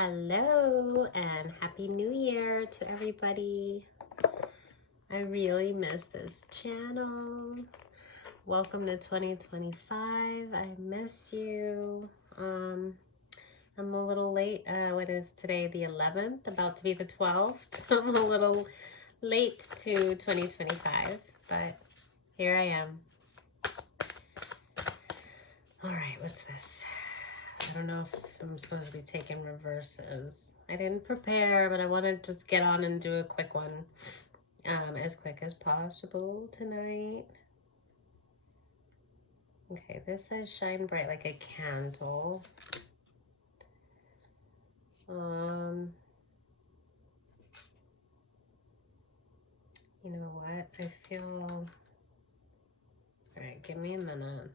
Hello and Happy New Year to everybody. I really miss this channel. Welcome to 2025. I miss you. I'm a little late. What is today? The 11th, about to be the 12th. So I'm a little late to 2025, but here I am. All right, what's this? I don't know if I'm supposed to be taking reverses. I didn't prepare, but I want to just get on and do a quick one as quick as possible tonight. Okay, this says shine bright like a candle. You know what? I feel... All right, give me a minute.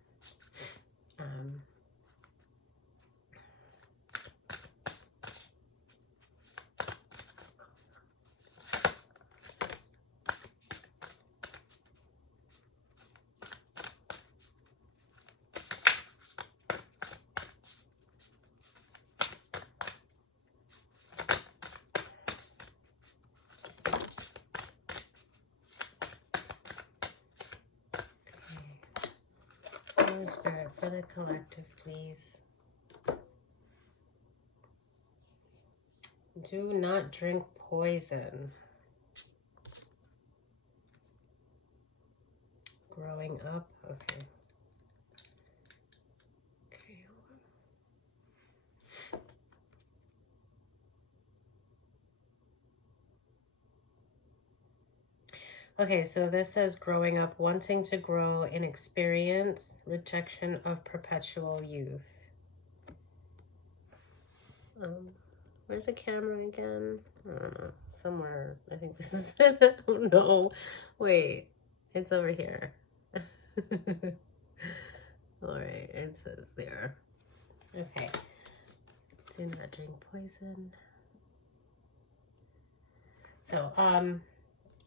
Holy Spirit, for the collective, please. Do not drink poison. Growing up, okay. Okay, so this says growing up, wanting to grow in experience, rejection of perpetual youth. Where's the camera again? I don't know. Somewhere. I think this is it. I don't know. Wait. It's over here. Alright, it says there. Okay. Do not drink poison. So,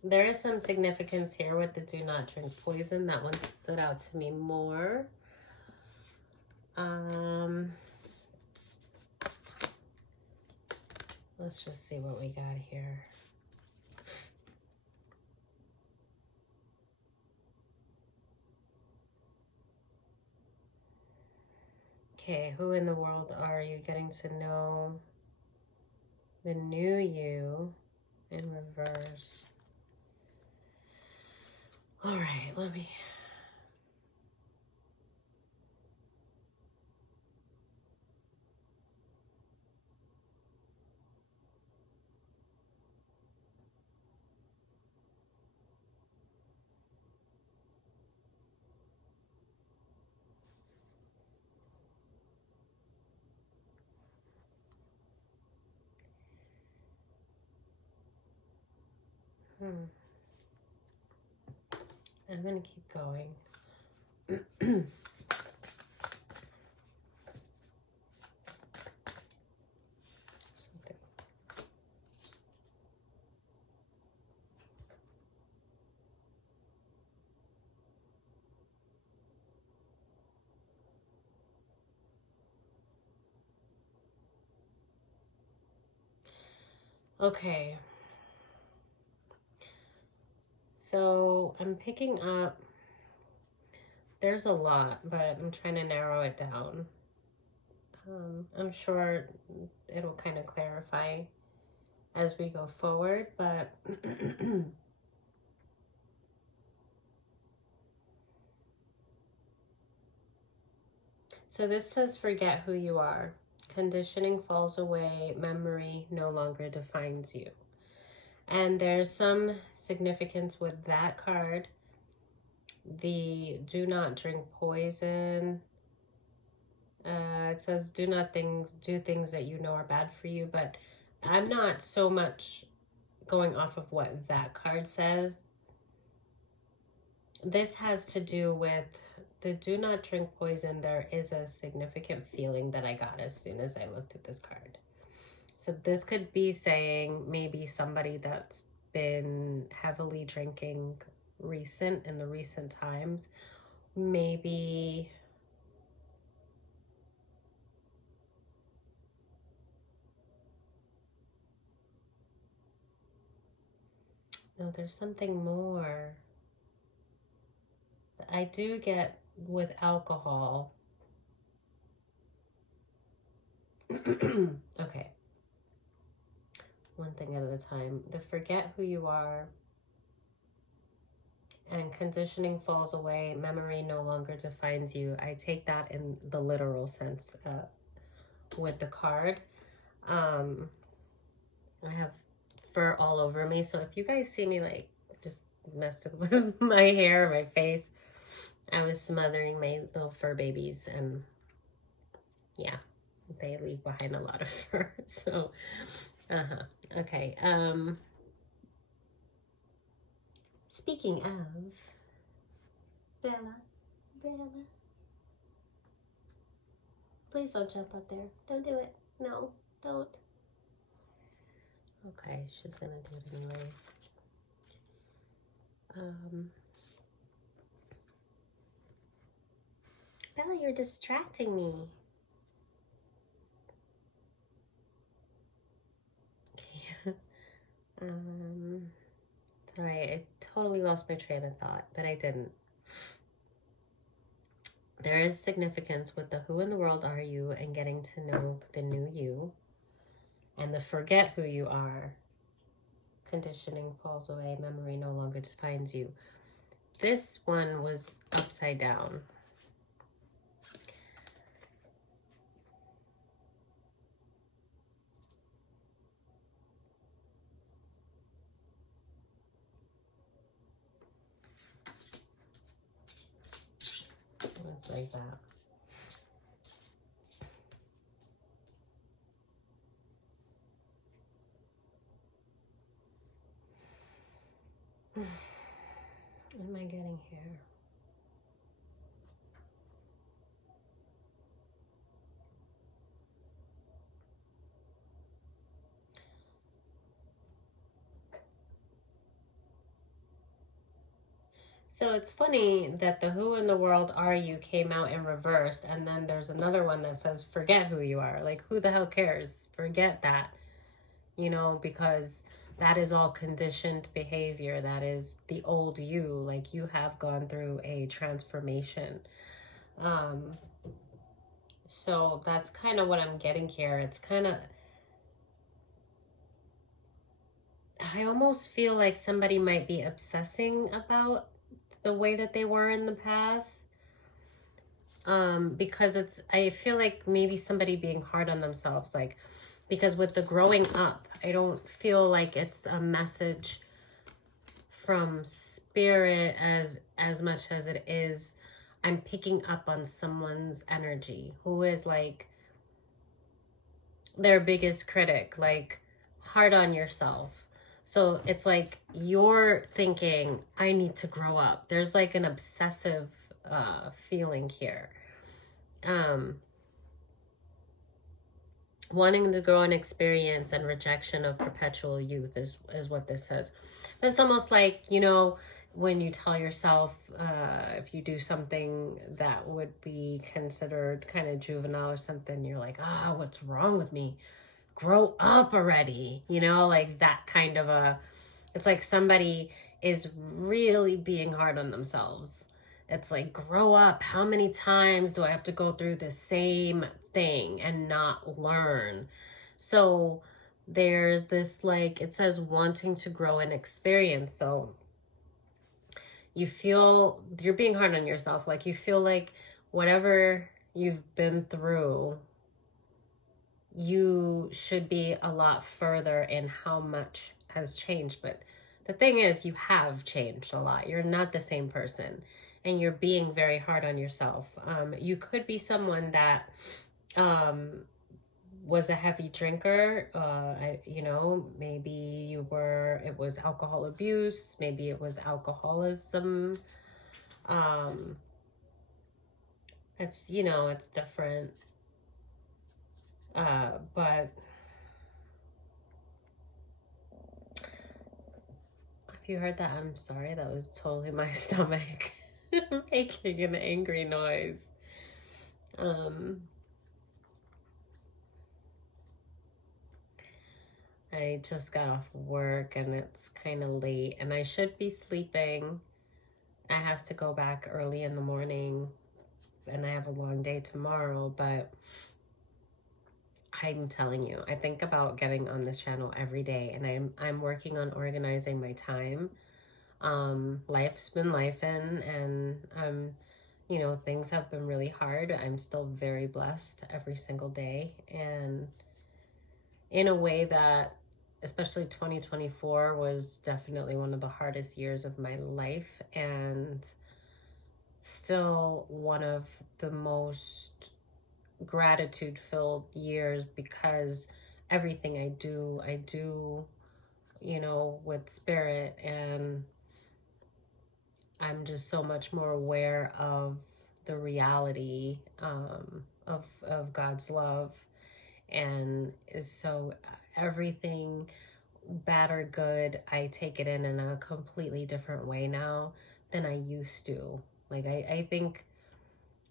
there is some significance here with the do not drink poison. That one stood out to me more. Let's just see what we got here. Okay, who in the world are you getting to know? The new you in reverse. All right, let me... I'm going to keep going. Okay. So I'm picking up, there's a lot, but I'm trying to narrow it down. I'm sure it'll kind of clarify as we go forward, but so this says forget who you are. Conditioning falls away, memory no longer defines you. And there's some significance with that card. The do not drink poison. It says do things that you know are bad for you, but I'm not so much going off of what that card says. This has to do with the do not drink poison. There is a significant feeling that I got as soon as I looked at this card. So this could be saying maybe somebody that's been heavily drinking in the recent times, maybe No, there's something more. I do get with alcohol. Okay. One thing at a time. The forget who you are and conditioning falls away. Memory no longer defines you. I take that in the literal sense with the card. I have fur all over me, so if you guys see me like just messing with my hair, my face, I was smothering my little fur babies, and yeah, they leave behind a lot of fur. So okay. Speaking of Bella, please don't jump up there. Don't do it. No, don't. Okay, she's gonna do it anyway. Bella, you're distracting me. Okay. Sorry, I totally lost my train of thought, but I didn't. There is significance with the who in the world are you and getting to know the new you, and the forget who you are. Conditioning falls away, memory no longer defines you. This one was upside down. It's like that. What am I getting here? So it's funny that the who in the world are you came out in reverse, and then there's another one that says forget who you are. Like, who the hell cares? Forget that, you know, because that is all conditioned behavior. That is the old you. Like, you have gone through a transformation. So that's kind of what I'm getting here. It's kind of, I almost feel like somebody might be obsessing about the way that they were in the past. Because it's, I feel like maybe somebody being hard on themselves, like, because with the growing up, I don't feel like it's a message from spirit as much as it is I'm picking up on someone's energy who is like their biggest critic, like hard on yourself. So it's like you're thinking, I need to grow up. There's like an obsessive feeling here. Wanting to grow an experience and rejection of perpetual youth is what this says. But it's almost like, you know, when you tell yourself if you do something that would be considered kind of juvenile or something, you're like, what's wrong with me? Grow up already, you know, like that kind of a, it's like somebody is really being hard on themselves. It's like, grow up. How many times do I have to go through the same thing and not learn? So there's this, like, it says wanting to grow an experience. So you feel you're being hard on yourself. Like, you feel like whatever you've been through, you should be a lot further in how much has changed. But the thing is, you have changed a lot. You're not the same person, and you're being very hard on yourself. You could be someone that was a heavy drinker. You know, maybe you were, it was alcohol abuse, maybe it was alcoholism. It's, you know, it's different. But if you heard that, I'm sorry. That was totally my stomach making an angry noise. I just got off work and it's kind of late and I should be sleeping. I have to go back early in the morning and I have a long day tomorrow, but I'm telling you, I think about getting on this channel every day, and I'm working on organizing my time. Life's been lifing, and you know, things have been really hard. I'm still very blessed every single day, and in a way that, especially 2024 was definitely one of the hardest years of my life, and still one of the most gratitude filled years, because everything I do, you know, with spirit, and I'm just so much more aware of the reality of God's love. And so everything, bad or good, I take it in a completely different way now than I used to. Like I think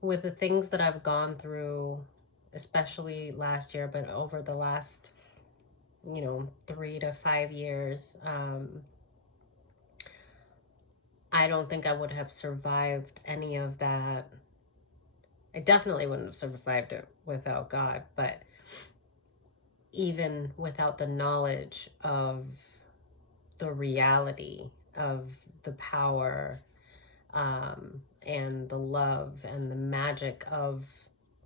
with the things that I've gone through, especially last year, but over the last, you know, 3 to 5 years, I don't think I would have survived any of that. I definitely wouldn't have survived it without God, but even without the knowledge of the reality of the power, and the love and the magic of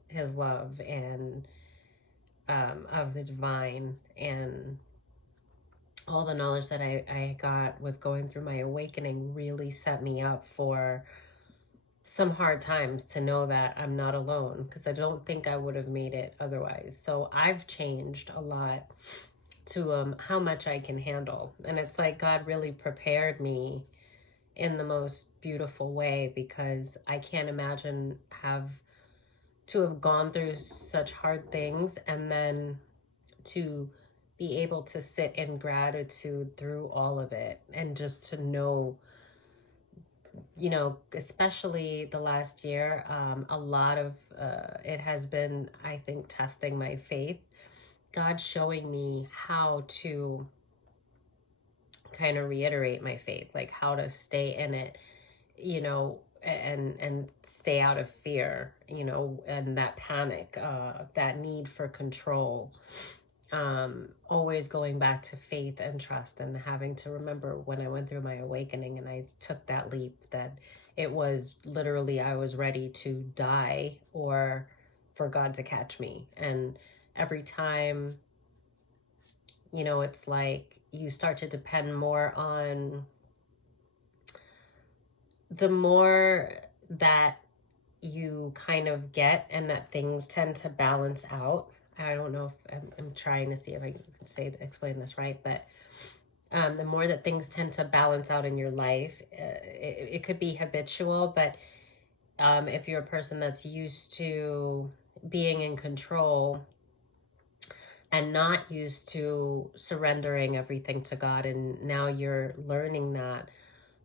his love, and of the divine, and all the knowledge that I got with going through my awakening really set me up for some hard times, to know that I'm not alone, because I don't think I would have made it otherwise. So I've changed a lot to how much I can handle. And it's like God really prepared me in the most beautiful way, because I can't imagine to have gone through such hard things and then to be able to sit in gratitude through all of it, and just to know, you know, especially the last year, a lot of it has been, I think, testing my faith. God showing me how to kind of reiterate my faith, like how to stay in it, you know, and stay out of fear, you know, and that panic, that need for control. Always going back to faith and trust, and having to remember when I went through my awakening and I took that leap, that it was literally, I was ready to die or for God to catch me. And every time, you know, it's like you start to depend more on, the more that you kind of get, and that things tend to balance out. I don't know if I'm trying to see if I can explain this right, but the more that things tend to balance out in your life, it could be habitual, but if you're a person that's used to being in control and not used to surrendering everything to God, and now you're learning that,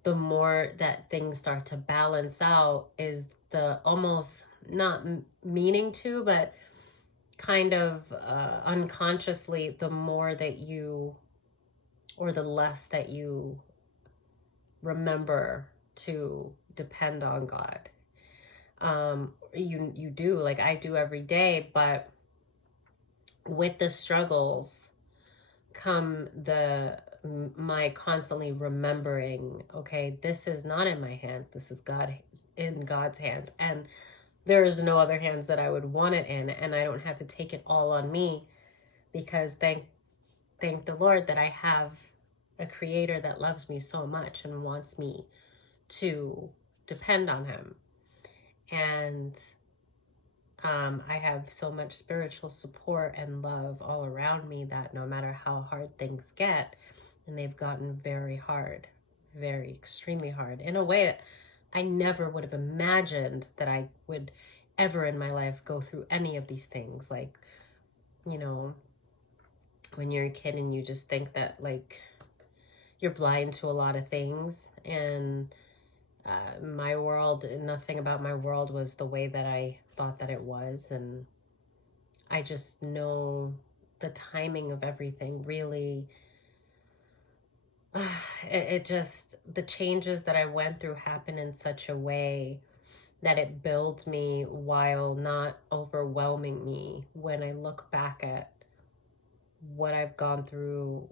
the more that things start to balance out, is the almost not meaning to, but kind of unconsciously, the more that you, or the less that you remember to depend on God. You do, like I do every day, but with the struggles come my constantly remembering, okay, this is not in my hands, this is in God's hands, and there is no other hands that I would want it in, and I don't have to take it all on me, because thank the Lord that I have a creator that loves me so much and wants me to depend on him. And I have so much spiritual support and love all around me, that no matter how hard things get, and they've gotten very hard, very extremely hard, in a way that I never would have imagined that I would ever in my life go through any of these things. Like, you know, when you're a kid and you just think that, like, you're blind to a lot of things, and my world, nothing about my world was the way that I thought that it was. And I just know the timing of everything really, it just, the changes that I went through happened in such a way that it builds me while not overwhelming me when I look back at what I've gone through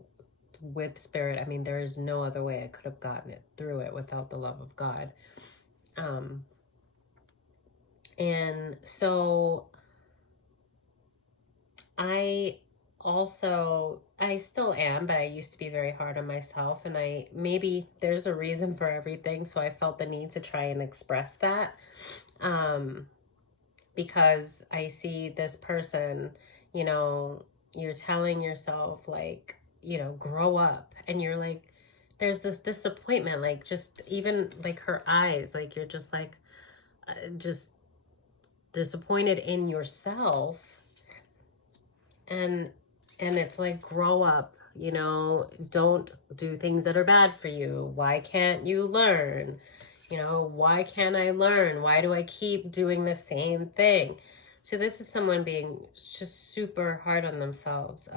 with spirit. I mean, there is no other way I could have gotten it through it without the love of God. And so I still am, but I used to be very hard on myself, and maybe there's a reason for everything, so I felt the need to try and express that, because I see this person, you're telling yourself, like, grow up, and you're like, there's this disappointment, like, just even like her eyes, like, you're just like, just disappointed in yourself, and it's like, grow up, don't do things that are bad for you. Why can't you learn? Why can't I learn? Why do I keep doing the same thing? So this is someone being just super hard on themselves.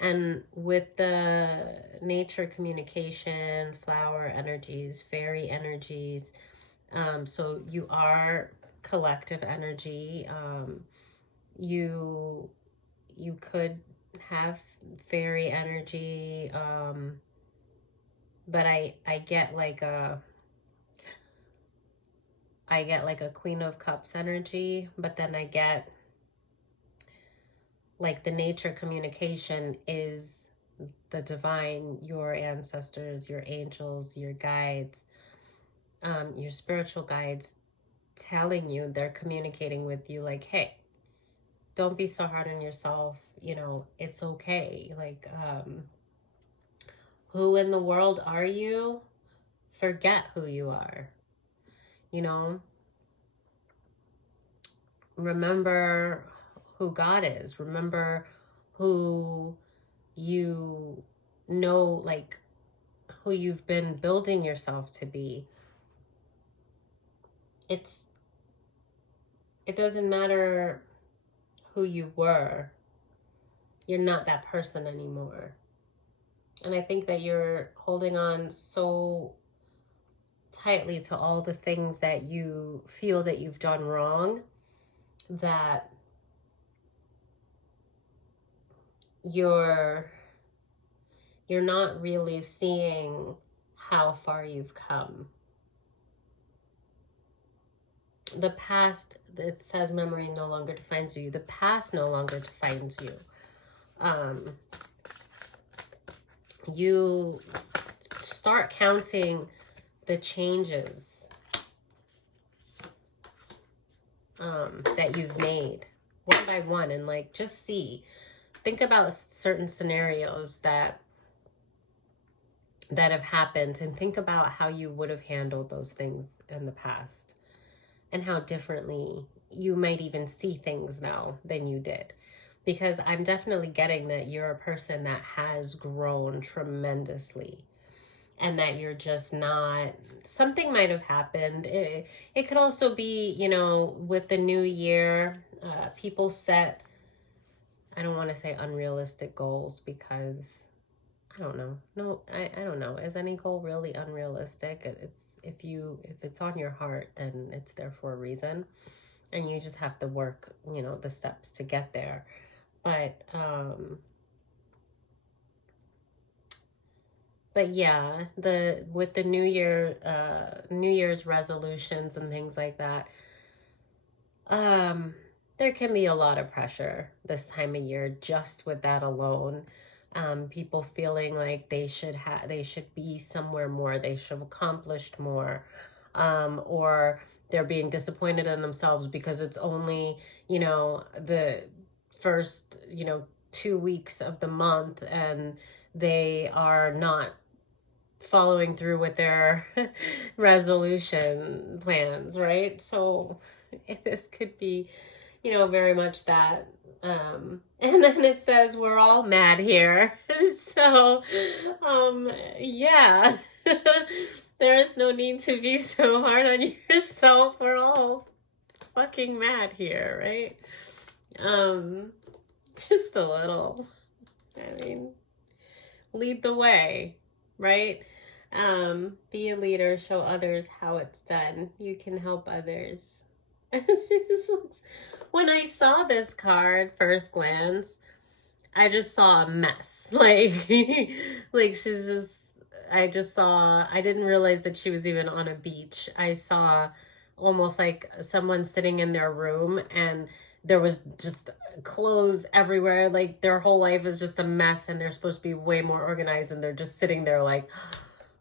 And with the nature communication, flower energies, fairy energies, so you are collective energy. You could have fairy energy, but I get like a Queen of Cups energy, but then I get like the nature communication is the divine, your ancestors, your angels, your guides, your spiritual guides telling you, they're communicating with you like, hey, don't be so hard on yourself, it's okay. Like, who in the world are you? Forget who you are. Remember who God is. Remember who you know, like, who you've been building yourself to be. It doesn't matter who you were. You're not that person anymore. And I think that you're holding on so tightly to all the things that you feel that you've done wrong, that you're not really seeing how far you've come. The past, it says memory no longer defines you. The past no longer defines you. You start counting the changes that you've made one by one, and like, just think about certain scenarios that have happened, and think about how you would have handled those things in the past, and how differently you might even see things now than you did. Because I'm definitely getting that you're a person that has grown tremendously, and that you're just not, something might have happened. It could also be, with the new year, people set, I don't want to say unrealistic goals, because I don't know. No, I don't know. Is any goal really unrealistic? It's, if it's on your heart, then it's there for a reason, and you just have to work, the steps to get there. But yeah, with the New Year's resolutions and things like that, there can be a lot of pressure this time of year just with that alone. People feeling like they should be somewhere more, they should have accomplished more, or they're being disappointed in themselves because it's only, the first, 2 weeks of the month, and they are not following through with their resolution plans, right? So this could be, very much that. And then it says we're all mad here. So, yeah, there is no need to be so hard on yourself. We're all fucking mad here, right? Um, just a little. I mean, lead the way, right? Be a leader, show others how it's done. You can help others. And she just looks, when I saw this card first glance, I just saw a mess. Like she's just, I just saw, I didn't realize that she was even on a beach. I saw almost like someone sitting in their room and there was just clothes everywhere. Like their whole life is just a mess and they're supposed to be way more organized and they're just sitting there like,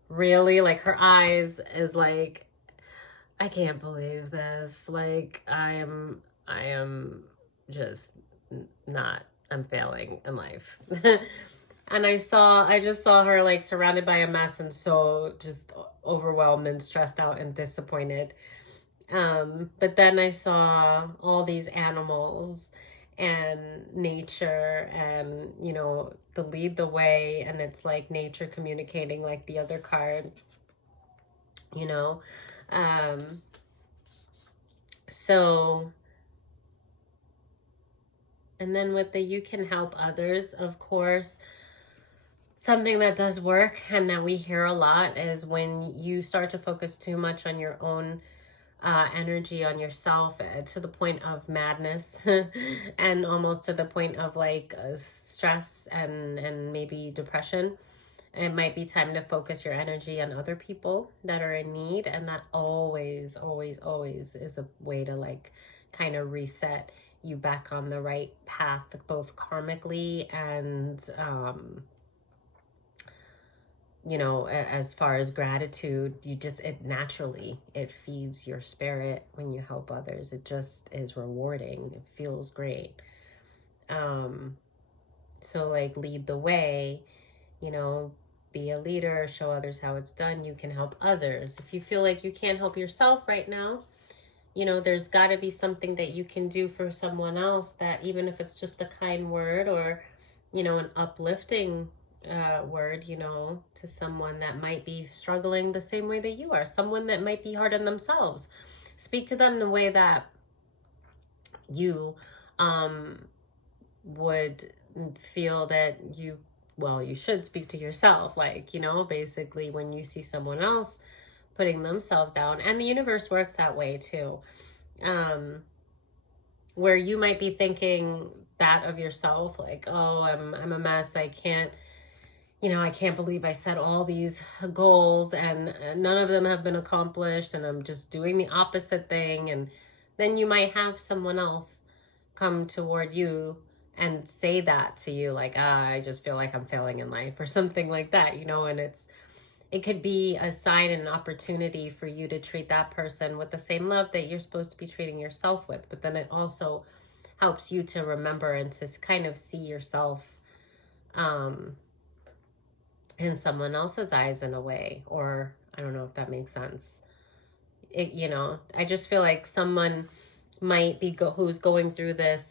really? Like her eyes is like, I can't believe this. Like I am just not, I'm failing in life. And I just saw her like surrounded by a mess and so just overwhelmed and stressed out and disappointed. But then I saw all these animals and nature and, you know, the lead the way, and it's like nature communicating like the other card, you know. So, and then with the you can help others, of course, something that does work and that we hear a lot is when you start to focus too much on your own energy, on yourself, to the point of madness and almost to the point of like stress and maybe depression. It might be time to focus your energy on other people that are in need, and that always, always, always is a way to like kind of reset you back on the right path, both karmically and you know, as far as gratitude, you just, it naturally, it feeds your spirit when you help others. It just is rewarding. It feels great. So like lead the way, you know, be a leader, show others how it's done. You can help others. If you feel like you can't help yourself right now, you know, there's got to be something that you can do for someone else, that even if it's just a kind word or, you know, an uplifting word, you know, to someone that might be struggling the same way that you are, someone that might be hard on themselves. Speak to them the way that you would feel that you, well, you should speak to yourself. Like, you know, basically when you see someone else putting themselves down, and the universe works that way too, where you might be thinking that of yourself, like, oh, I'm a mess, I can't, you know, I can't believe I set all these goals and none of them have been accomplished and I'm just doing the opposite thing. And then you might have someone else come toward you and say that to you, like, I just feel like I'm failing in life or something like that, you know. And it could be a sign and an opportunity for you to treat that person with the same love that you're supposed to be treating yourself with. But then it also helps you to remember and to kind of see yourself in someone else's eyes in a way. Or I don't know if that makes sense. It, you know, I just feel like someone might be who's going through this,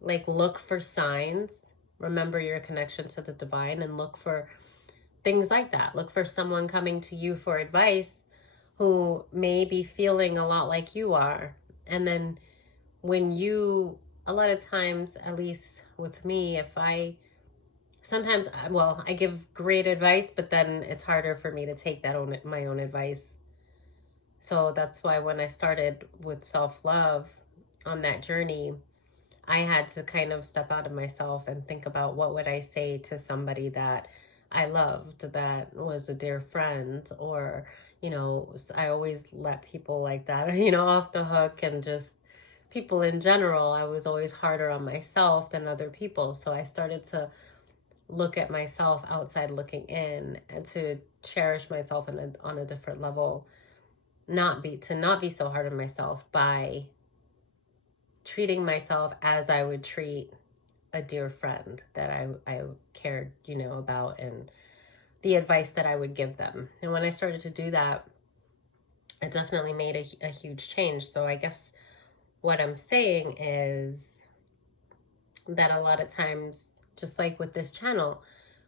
like, look for signs, remember your connection to the divine, and look for things like that. Look for someone coming to you for advice who may be feeling a lot like you are. And then when you, a lot of times, at least with me, if I, sometimes, well, I give great advice, but then it's harder for me to take that my own advice. So that's why when I started with self-love on that journey, I had to kind of step out of myself and think about what would I say to somebody that I loved, that was a dear friend, or, you know, I always let people like that, you know, off the hook, and just people in general. I was always harder on myself than other people. So I started to look at myself outside looking in, and to cherish myself on a different level, not be so hard on myself by treating myself as I would treat a dear friend that I cared, you know, about, and the advice that I would give them. And when I started to do that, it definitely made a huge change. So I guess what I'm saying is that a lot of times, just like with this channel,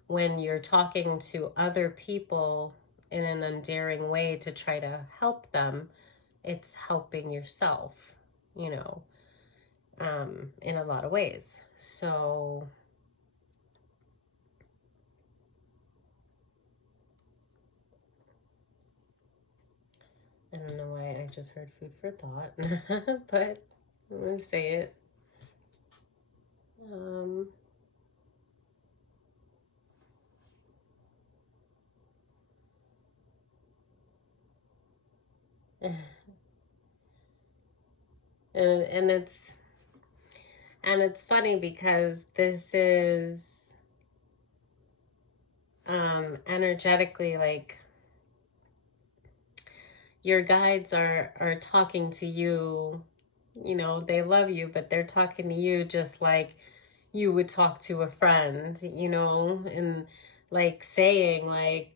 when you're talking to other people in an endearing way to try to help them, it's helping yourself, you know. in a lot of ways. So I don't know why I just heard food for thought, but I'm going to say it. And it's funny because this is energetically like your guides are talking to you. You know, they love you, but they're talking to you just like you would talk to a friend, you know, and like saying like,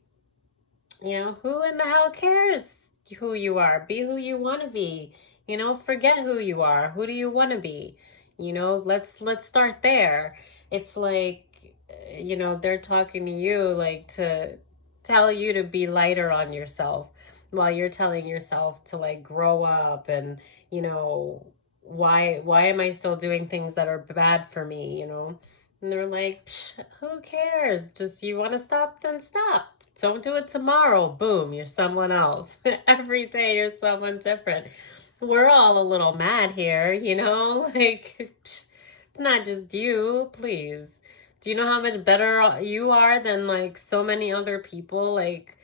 you know, who in the hell cares who you are? Be who you want to be. You know, forget who you are. Who do you want to be? You know, let's start there. It's like, you know, they're talking to you like to tell you to be lighter on yourself while you're telling yourself to like grow up and, you know, why am I still doing things that are bad for me, you know? And they're like, who cares? Just you want to stop, then stop. Don't do it tomorrow. Boom, you're someone else. Every day you're someone different. We're all a little mad here, you know? Like, it's not just you, please. Do you know how much better you are than like so many other people? Like,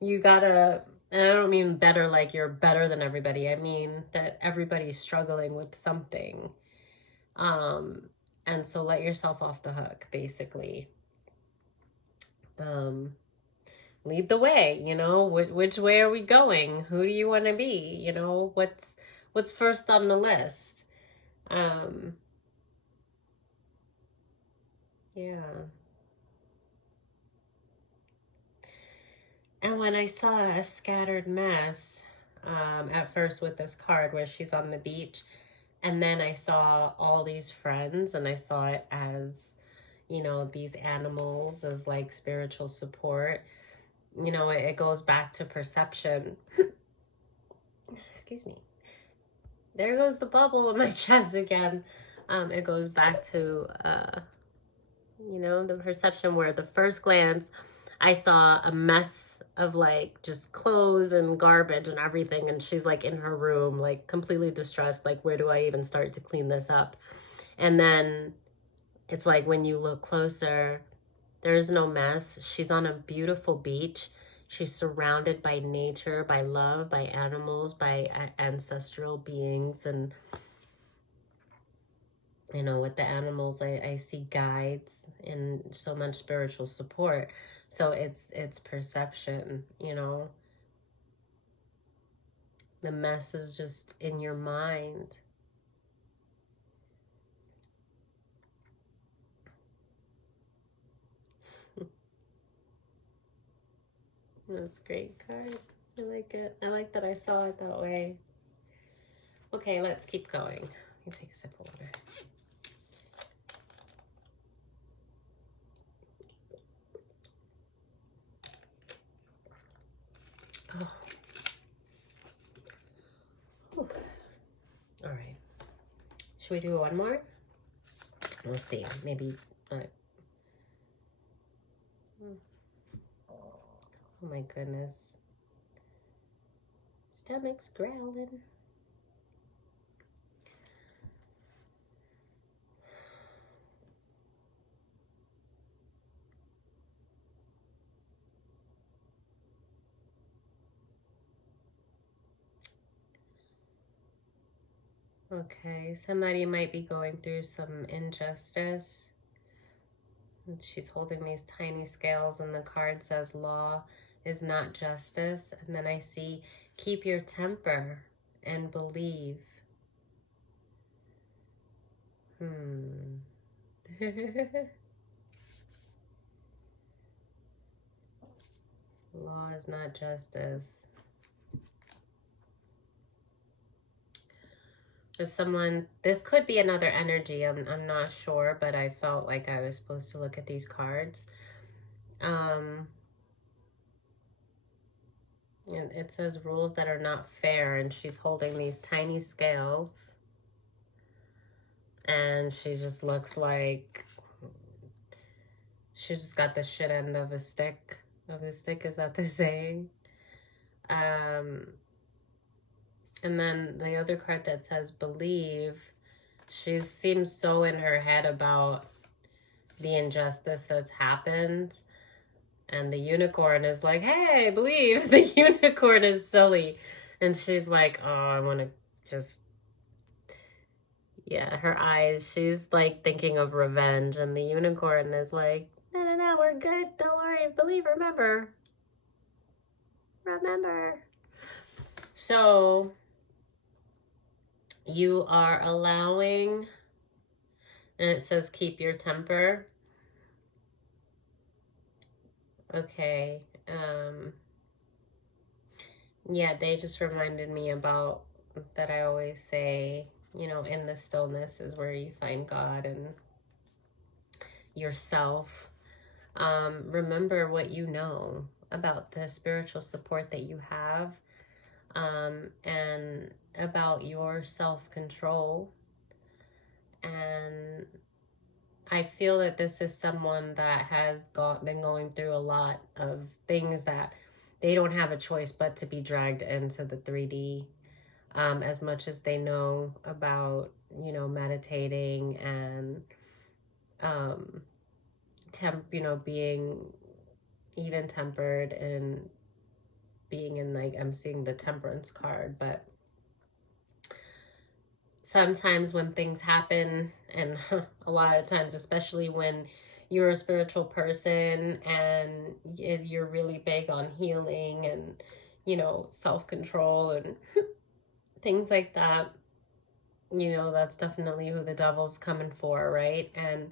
you gotta, and I don't mean better like you're better than everybody. I mean that everybody's struggling with something. And so let yourself off the hook, basically. Lead the way, you know, which way are we going? Who do you want to be? You know, what's first on the list? Yeah. And when I saw a scattered mess, at first with this card where she's on the beach, and then I saw all these friends and I saw it as, you know, these animals as like spiritual support. You know, it goes back to perception. Excuse me. There goes the bubble in my chest again. It goes back to, you know, the perception where the first glance I saw a mess of like just clothes and garbage and everything. And she's like in her room, like completely distressed. Like, where do I even start to clean this up? And then it's like when you look closer, there's no mess. She's on a beautiful beach. She's surrounded by nature, by love, by animals, by ancestral beings. And, you know, with the animals, I see guides and so much spiritual support. So it's perception, you know. The mess is just in your mind. That's a great card. I like it. I like that I saw it that way. Okay, let's keep going. Let me take a sip of water. Oh. Whew. All right. Should we do one more? Let's see. Maybe. Oh my goodness. Stomach's growling. Okay, somebody might be going through some injustice. She's holding these tiny scales and the card says law is not justice. And then I see keep your temper and believe. Law is not justice. As someone, this could be another energy, I'm not sure, but I felt like I was supposed to look at these cards. And it says rules that are not fair, and she's holding these tiny scales. And and she just looks like she just got the shit end of a stick. Of the stick, is that the saying? And then the other card that says believe, she seems so in her head about the injustice that's happened. And the unicorn is like, hey, believe. The unicorn is silly. And she's like, oh, I want to just, yeah, her eyes, she's like thinking of revenge. And the unicorn is like, no, we're good. Don't worry. Believe, remember. Remember. So you are allowing, and it says keep your temper. Okay. Yeah, they just reminded me about that. I always say, in the stillness is where you find God and yourself. Remember what you know about the spiritual support that you have, and about your self-control. And I feel that this is someone that has been going through a lot of things that they don't have a choice but to be dragged into the 3D, as much as they know about, meditating and, being even tempered and being in, like, I'm seeing the temperance card, but sometimes when things happen, and a lot of times, especially when you're a spiritual person and if you're really big on healing and, self-control and things like that, that's definitely who the devil's coming for, right? And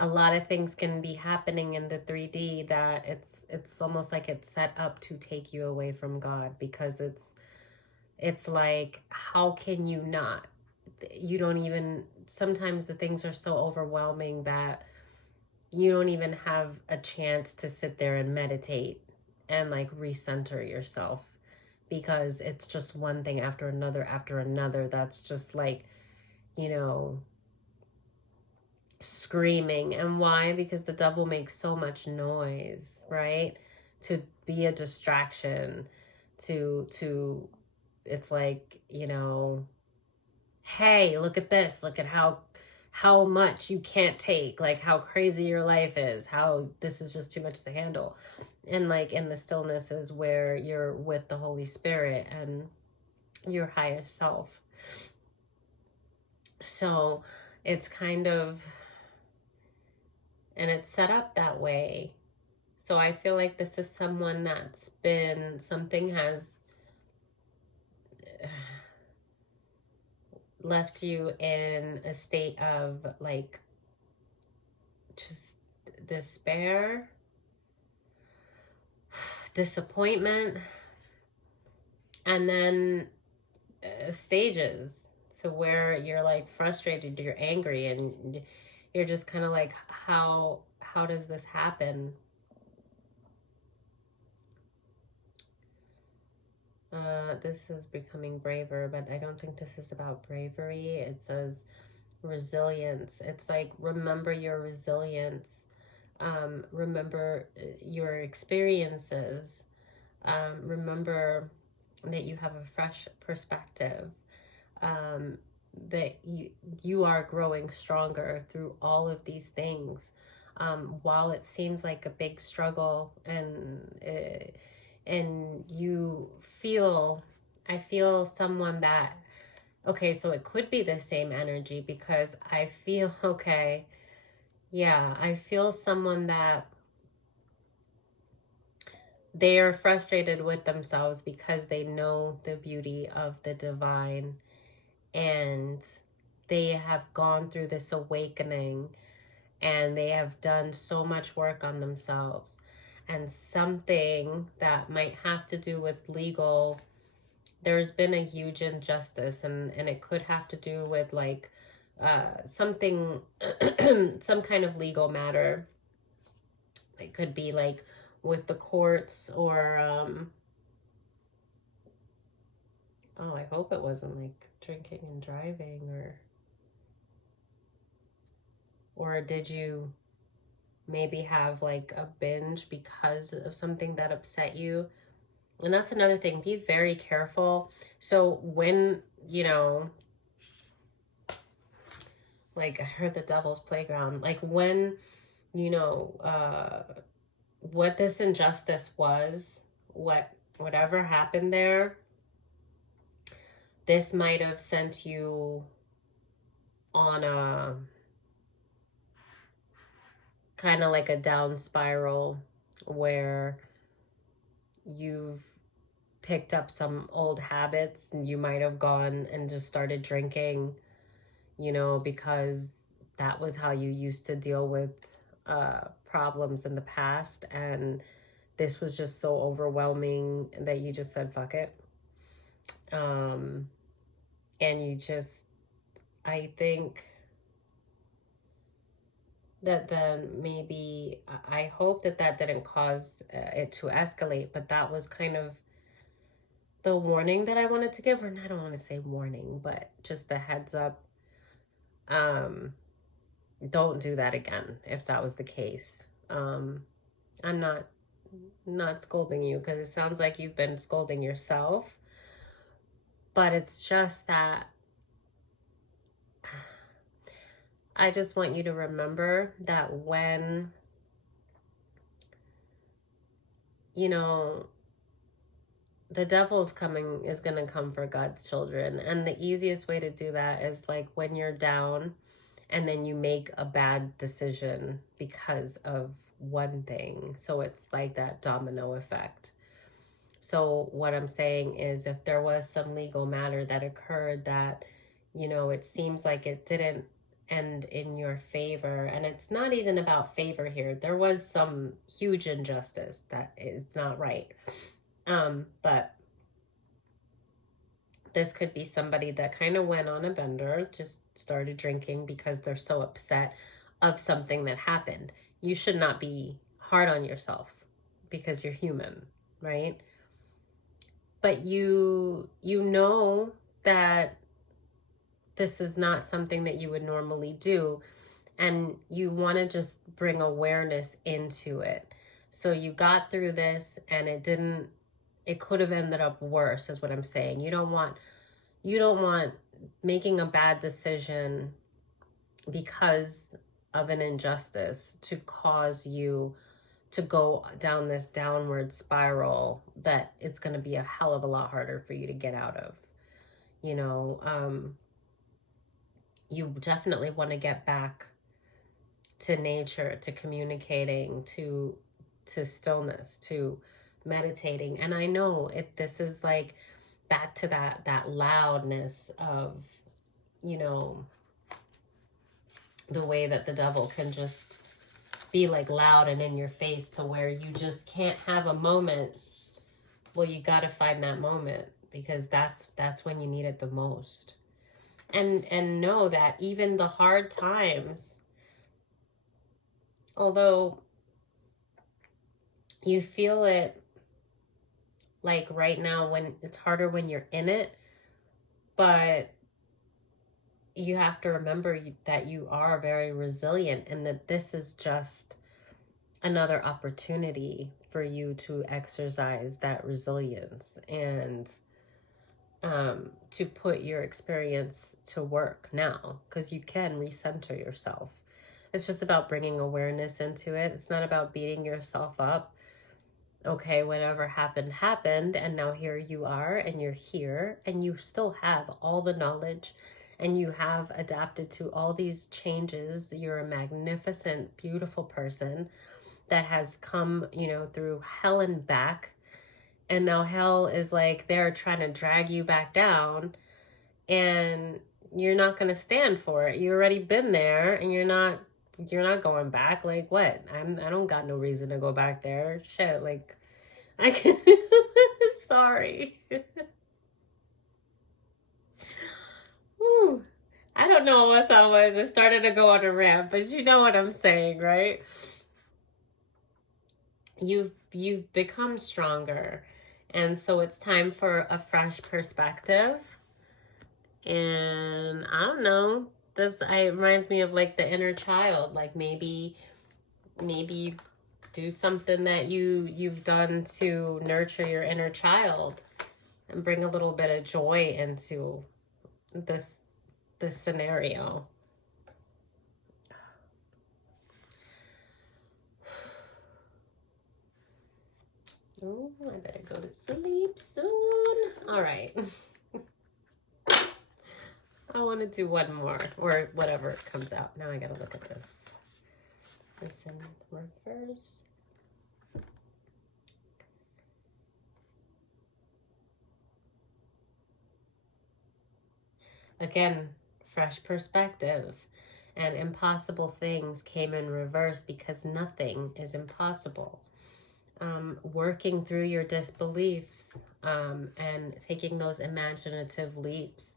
a lot of things can be happening in the 3D that it's almost like it's set up to take you away from God, because it's like, how can you not? You don't even, sometimes the things are so overwhelming that you don't even have a chance to sit there and meditate and like recenter yourself, because it's just one thing after another that's just like, screaming. And why? Because the devil makes so much noise, right? To be a distraction, to it's like, hey, look at this, look at how much you can't take, like how crazy your life is, how this is just too much to handle. And like in the stillness is where you're with the Holy Spirit and your higher self. So it's kind of, and it's set up that way. So I feel like this is someone that's been, something has left you in a state of like just despair, disappointment, and then stages to where you're like frustrated, you're angry, and you're just kind of like, how does this happen? This is becoming braver, but I don't think this is about bravery. It says resilience. It's like, remember your resilience. Remember your experiences. Remember that you have a fresh perspective. That you are growing stronger through all of these things. While it seems like a big struggle, and you feel, I feel someone that, okay, so it could be the same energy, because I feel, okay, yeah, I feel someone that they are frustrated with themselves because they know the beauty of the divine, and they have gone through this awakening and they have done so much work on themselves, and something that might have to do with legal, there's been a huge injustice, and it could have to do with like something some kind of legal matter. It could be like with the courts, or oh, I hope it wasn't like drinking and driving, or Or did you maybe have like a binge because of something that upset you? And that's another thing. Be very careful. So when, you know, like I heard the devil's playground, like when, you know, what this injustice was, whatever happened there, this might have sent you on a kind of like a down spiral where you've picked up some old habits, and you might have gone and just started drinking, you know, because that was how you used to deal with problems in the past, and this was just so overwhelming that you just said fuck it. And you just, I think that then maybe, I hope that that didn't cause it to escalate, but that was kind of the warning that I wanted to give. Or I don't want to say warning, but just the heads up. Don't do that again if that was the case. I'm not scolding you, because it sounds like you've been scolding yourself, but it's just that I just want you to remember that when, you know, the devil's coming, is going to come for God's children. And the easiest way to do that is like when you're down and then you make a bad decision because of one thing. So it's like that domino effect. So what I'm saying is, if there was some legal matter that occurred that, you know, it seems like it didn't end in your favor, and it's not even about favor here. There was some huge injustice that is not right. But this could be somebody that kind of went on a bender, just started drinking because they're so upset of something that happened. You should not be hard on yourself because you're human, right? But you know that this is not something that you would normally do, and you want to just bring awareness into it. So you got through this, and it could have ended up worse, is what I'm saying. You don't want making a bad decision because of an injustice to cause you to go down this downward spiral that it's going to be a hell of a lot harder for you to get out of. You know, you definitely want to get back to nature, to communicating, to stillness, to meditating. And I know this is like back to that loudness of, you know, the way that the devil can just be like loud and in your face to where you just can't have a moment. Well, you got to find that moment, because that's when you need it the most. And know that even the hard times, although you feel it like right now, when it's harder when you're in it, but you have to remember that you are very resilient, and that this is just another opportunity for you to exercise that resilience and to put your experience to work now, because you can recenter yourself. It's just about bringing awareness into it. It's not about beating yourself up. Okay, whatever happened, and now here you are, and you're here, and you still have all the knowledge, and you have adapted to all these changes. You're a magnificent, beautiful person that has come, you know, through hell and back. And now hell is like they're trying to drag you back down, and you're not going to stand for it. You already been there, and you're not going back. Like what? I don't got no reason to go back there. Shit, like I can sorry. Whew. I don't know what that was. It started to go on a rant, but you know what I'm saying, right? You've become stronger, and so it's time for a fresh perspective. And I don't know, reminds me of like the inner child. Like maybe you do something that you've done to nurture your inner child and bring a little bit of joy into this scenario. Oh, I better go to sleep soon. All right. I want to do one more, or whatever comes out. Now I gotta look at this. It's in reverse. Again, fresh perspective. And impossible things came in reverse because nothing is impossible. Working through your disbeliefs and taking those imaginative leaps.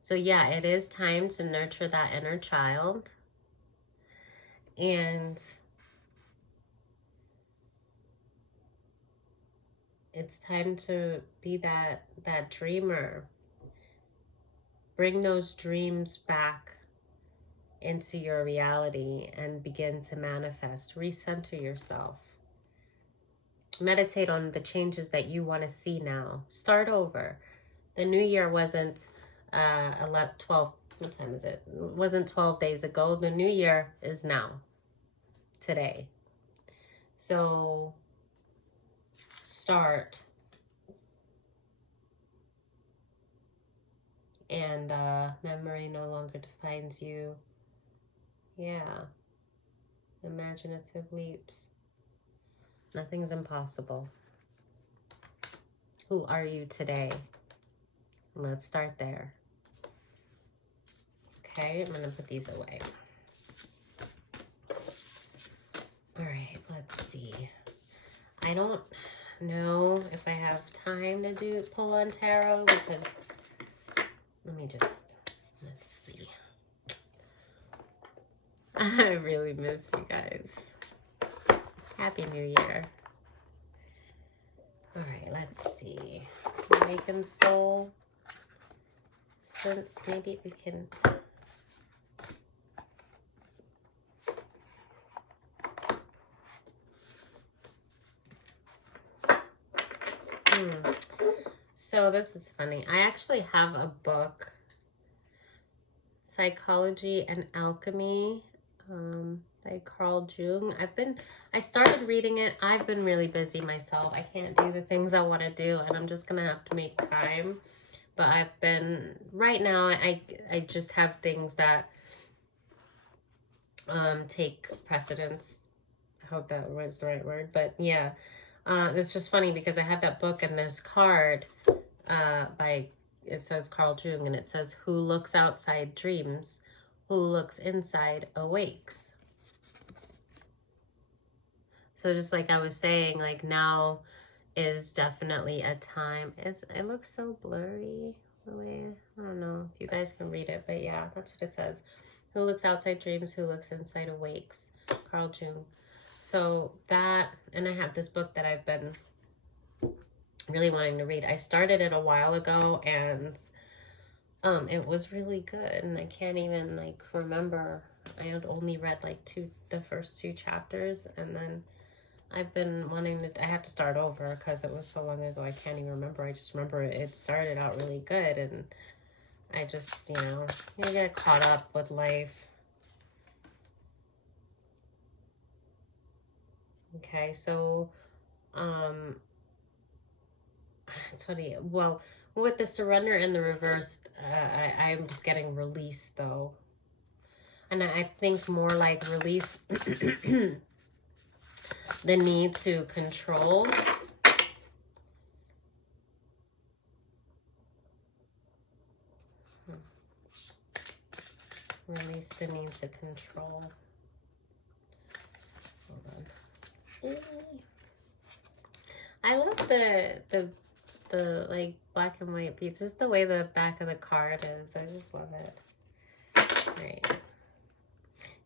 So yeah, it is time to nurture that inner child. And it's time to be that dreamer. Bring those dreams back into your reality and begin to manifest. Recenter yourself. Meditate on the changes that you want to see now. Start over. The new year wasn't 12, what time is it? It wasn't 12 days ago. The new year is now, today. So start. And memory no longer defines you. Yeah. Imaginative leaps. Nothing's impossible. Who are you today? Let's start there. Okay, I'm going to put these away. All right, let's see. I don't know if I have time to pull on tarot because let's see. I really miss you guys. Happy New Year. All right, let's see. Awakened Soul. Since maybe we can... So this is funny. I actually have a book, Psychology and Alchemy, by Carl Jung. I started reading it. I've been really busy myself. I can't do the things I want to do, and I'm just gonna have to make time. But right now, I just have things that take precedence. I hope that was the right word. But yeah, it's just funny because I have that book and this card it says Carl Jung, and it says, "Who looks outside dreams, who looks inside awakes." So just like I was saying, like now is definitely a time. It looks so blurry the way, I don't know if you guys can read it, but yeah, that's what it says. Who looks outside dreams, who looks inside awakes. Carl Jung. So that, and I have this book that I've been really wanting to read. I started it a while ago, and it was really good, and I can't even like remember. I had only read like the first two chapters, and then I've been wanting to, I have to start over because it was so long ago, I can't even remember. I just remember it started out really good, and I just, you get caught up with life. Okay, so, it's funny. Well, with the surrender in the reverse, I'm just getting release, though. And I think more like release the need to control. Release the need to control. Hold on. I love the like black and white piece. Just the way the back of the card is. I just love it. All right.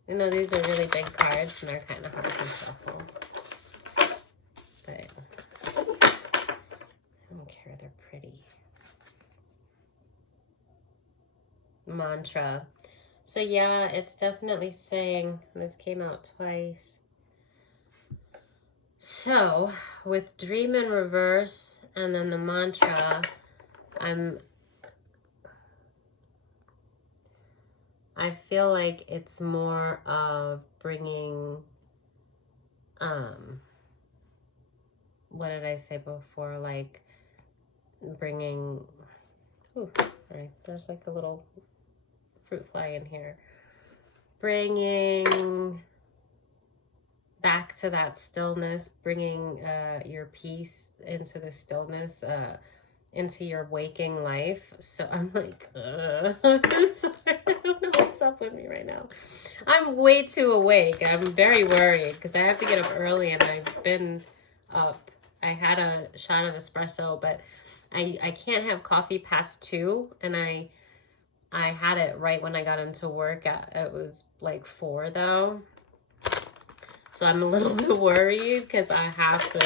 You know, these are really big cards and they're kind of hard to shuffle. But I don't care, they're pretty. Mantra. So yeah, it's definitely saying, this came out twice. So with dream in reverse and then the mantra, I feel like it's more of bringing, what did I say before? Like bringing, ooh, right, there's like a little fruit fly in here. Bringing back to that stillness, bringing your peace into the stillness, into your waking life. So I'm like, sorry, I don't know what's up with me right now. I'm way too awake. I'm very worried because I have to get up early and I've been up. I had a shot of espresso, but I can't have coffee past 2, and I had it right when I got into work. It was like 4 though. So I'm a little bit worried because I have to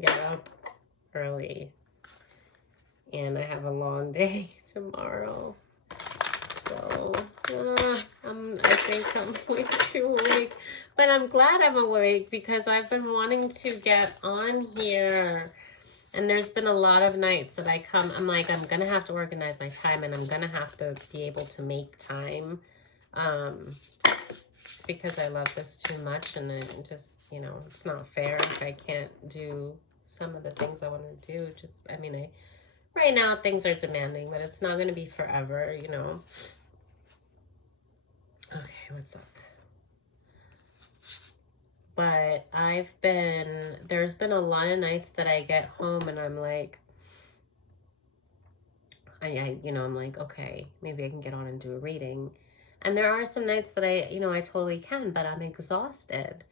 get up early. And I have a long day tomorrow. So I think I'm way too awake. But I'm glad I'm awake because I've been wanting to get on here. And there's been a lot of nights that I'm like, I'm going to have to organize my time and I'm going to have to be able to make time. Because I love this too much, and I just, it's not fair if I can't do some of the things I want to do. Right now things are demanding, but it's not going to be forever, Okay, what's up? But there's been a lot of nights that I get home and I'm like, I'm like, okay, maybe I can get on and do a reading. And there are some nights that I totally can, but I'm exhausted.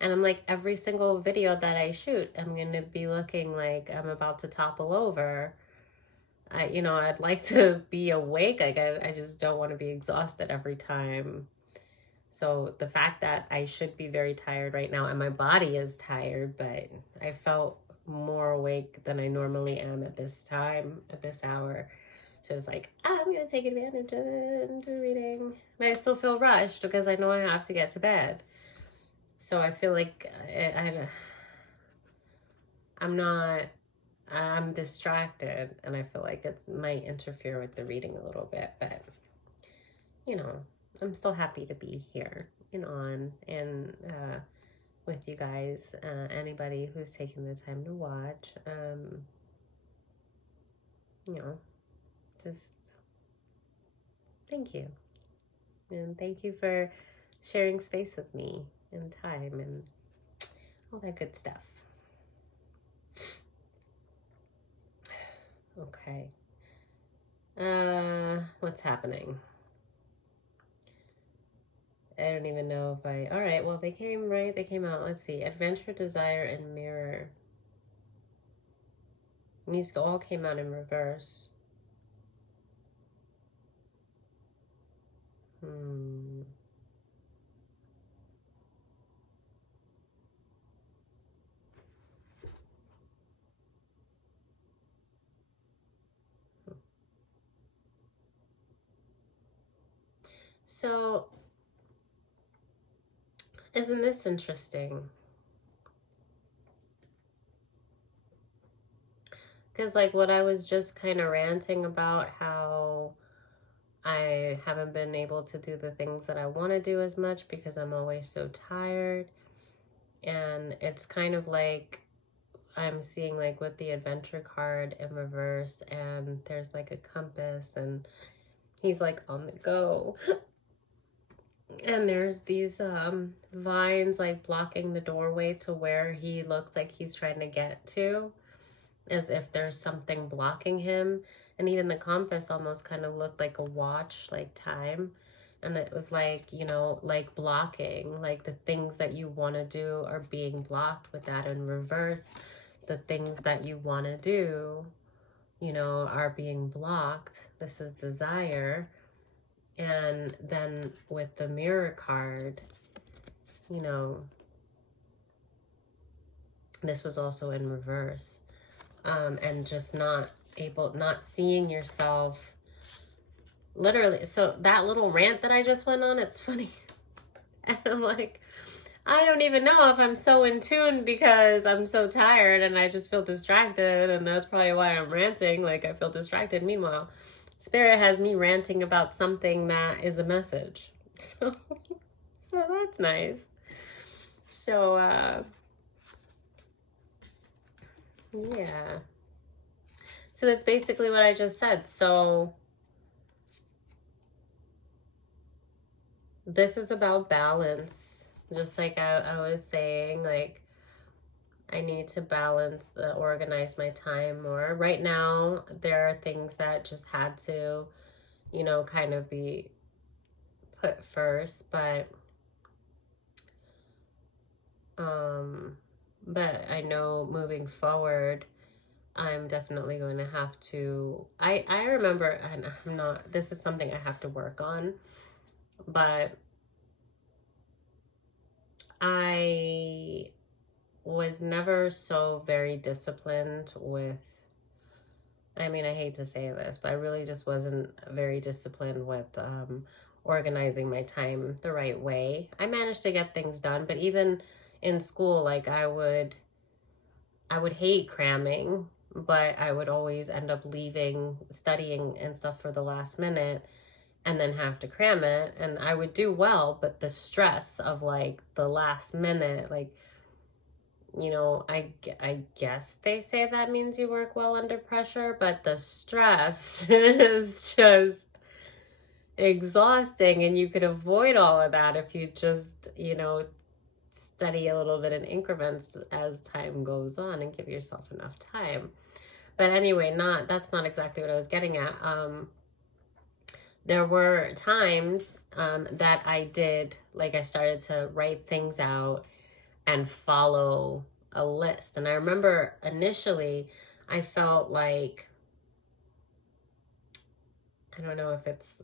And I'm like, every single video that I shoot, I'm going to be looking like I'm about to topple over. I'd like to be awake. I just don't want to be exhausted every time. So the fact that I should be very tired right now, and my body is tired, but I felt more awake than I normally am at this time, at this hour. So I was like, I'm going to take advantage of it and do reading. But I still feel rushed because I know I have to get to bed. So I feel like I'm distracted, and I feel like it might interfere with the reading a little bit. But, I'm still happy to be here and on and with you guys, anybody who's taking the time to watch. Just thank you. And thank you for sharing space with me and time and all that good stuff. Okay. What's happening? I don't even know if all right, well, they came out. Let's see. Adventure, Desire, and Mirror. These all came out in reverse. So, isn't this interesting? Because like what I was just kind of ranting about, how I haven't been able to do the things that I want to do as much because I'm always so tired. And it's kind of like I'm seeing like with the adventure card in reverse, and there's like a compass and he's like on the go. And there's these vines like blocking the doorway to where he looks like he's trying to get to, as if there's something blocking him. And even the compass almost kind of looked like a watch, like time. And it was like, like blocking, like the things that you want to do are being blocked with that in reverse. The things that you want to do, are being blocked. This is desire. And then with the mirror card, this was also in reverse. And just not seeing yourself literally, so that little rant that I just went on, it's funny. And I'm like, I don't even know if I'm so in tune because I'm so tired and I just feel distracted. And that's probably why I'm ranting. Like, I feel distracted. Meanwhile, Spirit has me ranting about something that is a message. So, so that's nice. So, yeah. So that's basically what I just said. So this is about balance. Just like I was saying, like, I need to balance, organize my time more. Right now, there are things that just had to, kind of be put first, um, but I know moving forward, I'm definitely going to have to, I remember, and I'm not, this is something I have to work on, but I was never so very disciplined with, I mean, I hate to say this, but I really just wasn't very disciplined with organizing my time the right way. I managed to get things done, but even in school, like I would hate cramming, but I would always end up leaving studying and stuff for the last minute and then have to cram it. And I would do well, but the stress of like the last minute, like, I guess they say that means you work well under pressure, but the stress is just exhausting. And you could avoid all of that if you just, study a little bit in increments as time goes on and give yourself enough time. But anyway, that's not exactly what I was getting at. There were times that I did, like, I started to write things out and follow a list. And I remember initially I felt like, I don't know if it's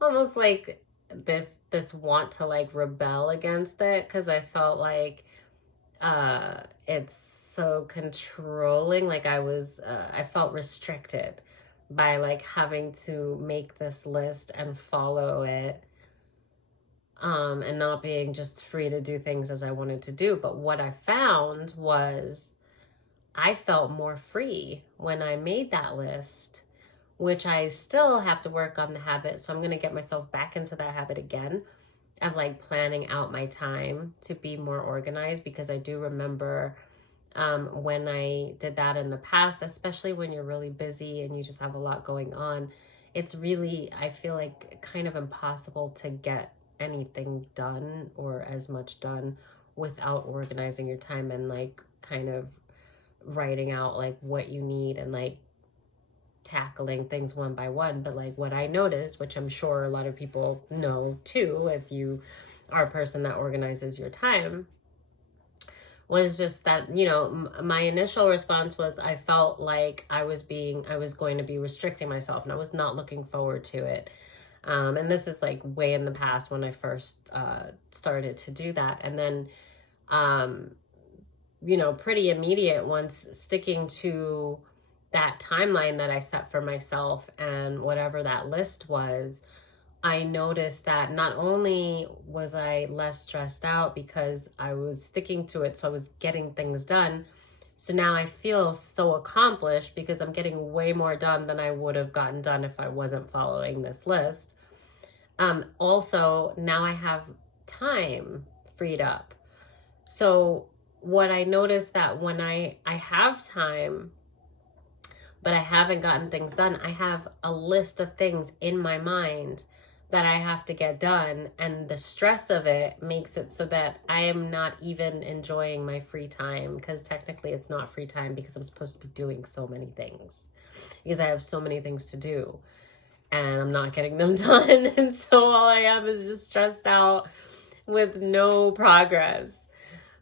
almost like this want to like rebel against it, because I felt like it's so controlling. Like I felt restricted by like having to make this list and follow it, and not being just free to do things as I wanted to do. But what I found was I felt more free when I made that list, which I still have to work on the habit. So I'm going to get myself back into that habit again of like planning out my time to be more organized, because I do remember when I did that in the past, especially when you're really busy and you just have a lot going on, it's really, I feel like, kind of impossible to get anything done or as much done without organizing your time and like kind of writing out like what you need and like tackling things one by one. But like what I noticed, which I'm sure a lot of people know too, if you are a person that organizes your time, was just that, my initial response was I felt like I was going to be restricting myself, and I was not looking forward to it. And this is like way in the past when I first started to do that. And then, pretty immediate, once sticking to that timeline that I set for myself and whatever that list was, I noticed that not only was I less stressed out because I was sticking to it, so I was getting things done. So now I feel so accomplished because I'm getting way more done than I would have gotten done if I wasn't following this list. Also, now I have time freed up. So what I noticed, that when I have time, but I haven't gotten things done, I have a list of things in my mind that I have to get done, and the stress of it makes it so that I am not even enjoying my free time, because technically it's not free time because I'm supposed to be doing so many things, because I have so many things to do and I'm not getting them done. And so all I am is just stressed out with no progress.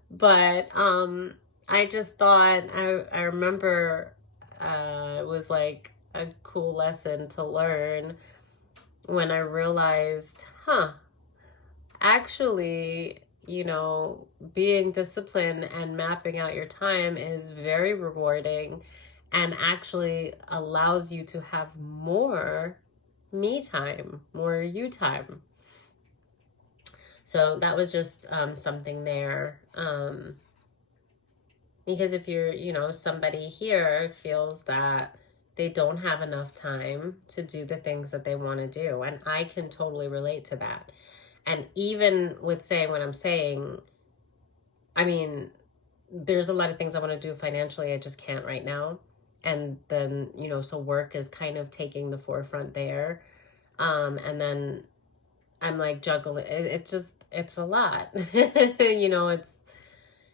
But I just thought, I remember it was like a cool lesson to learn when I realized, actually, being disciplined and mapping out your time is very rewarding. and actually allows you to have more me time, more you time. So that was just something there. Because if you're, you know, somebody here feels that they don't have enough time to do the things that they want to do. And I can totally relate to that. And even with saying what I'm saying, I mean, there's a lot of things I want to do financially. I just can't right now. And then, you know, so work is kind of taking the forefront there. And then I'm like juggling. It's a lot. You know,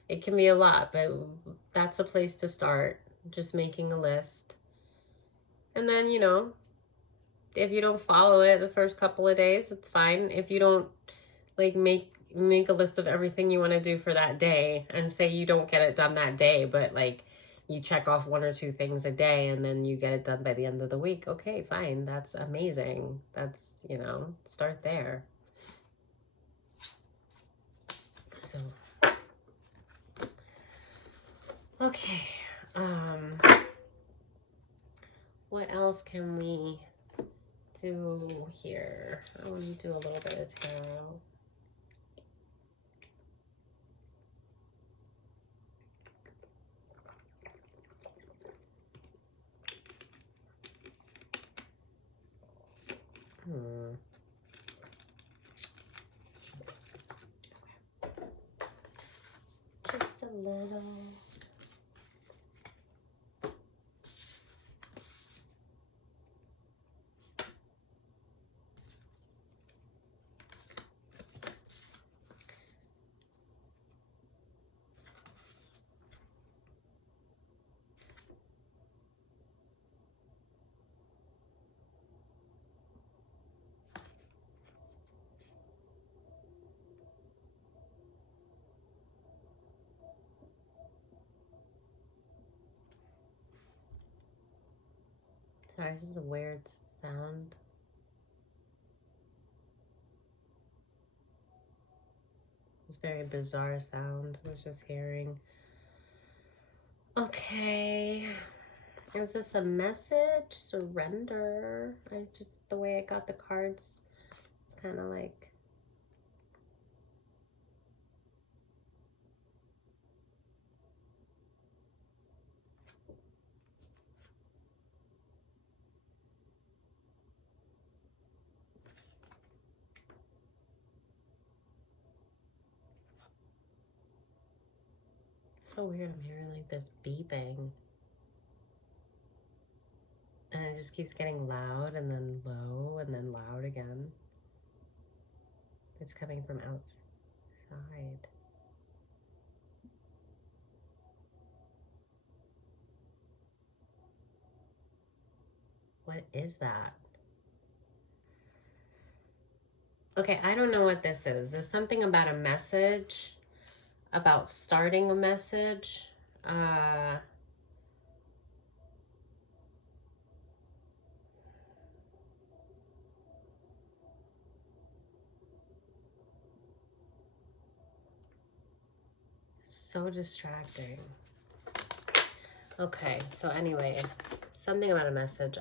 it can be a lot, but that's a place to start. Just making a list. And then, you know, if you don't follow it the first couple of days, it's fine. If you don't like make a list of everything you want to do for that day, and say you don't get it done that day, but like you check off 1 or 2 things a day and then you get it done by the end of the week. Okay, fine. That's amazing. That's, you know, start there. So, okay. What else can we do here? I want to do a little bit of tarot. Just a little. Sorry, just a weird sound. It's a very bizarre sound I was just hearing. Okay. Is this a message? Surrender. The way I got the cards, it's kind of like. So weird, I'm hearing like this beeping. And it just keeps getting loud and then low and then loud again. It's coming from outside. What is that? Okay, I don't know what this is. There's something about a message, about starting a message. So distracting. Okay, so anyway, something about a message.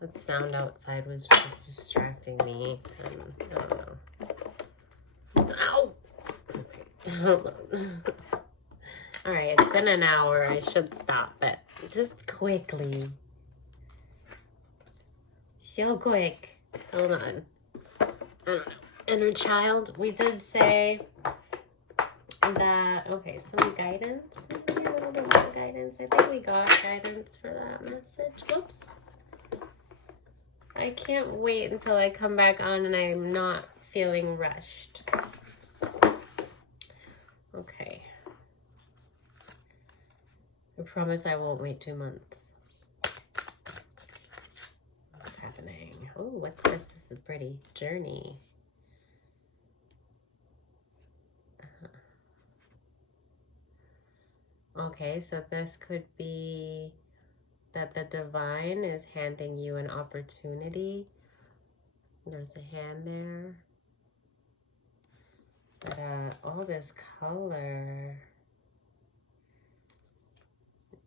That sound outside was just distracting me. I don't know. Ow! Okay, hold on. All right, it's been an hour. I should stop, but just quickly. So quick. Hold on. I don't know. Inner child, we did say that, okay, some guidance, maybe a little bit more guidance. I think we got guidance for that message. Whoops. I can't wait until I come back on and I'm not feeling rushed. Okay. I promise I won't wait 2 months. What's happening? Oh, what's this? This is pretty. Journey. Okay, so this could be that the divine is handing you an opportunity. There's a hand there. But all this color.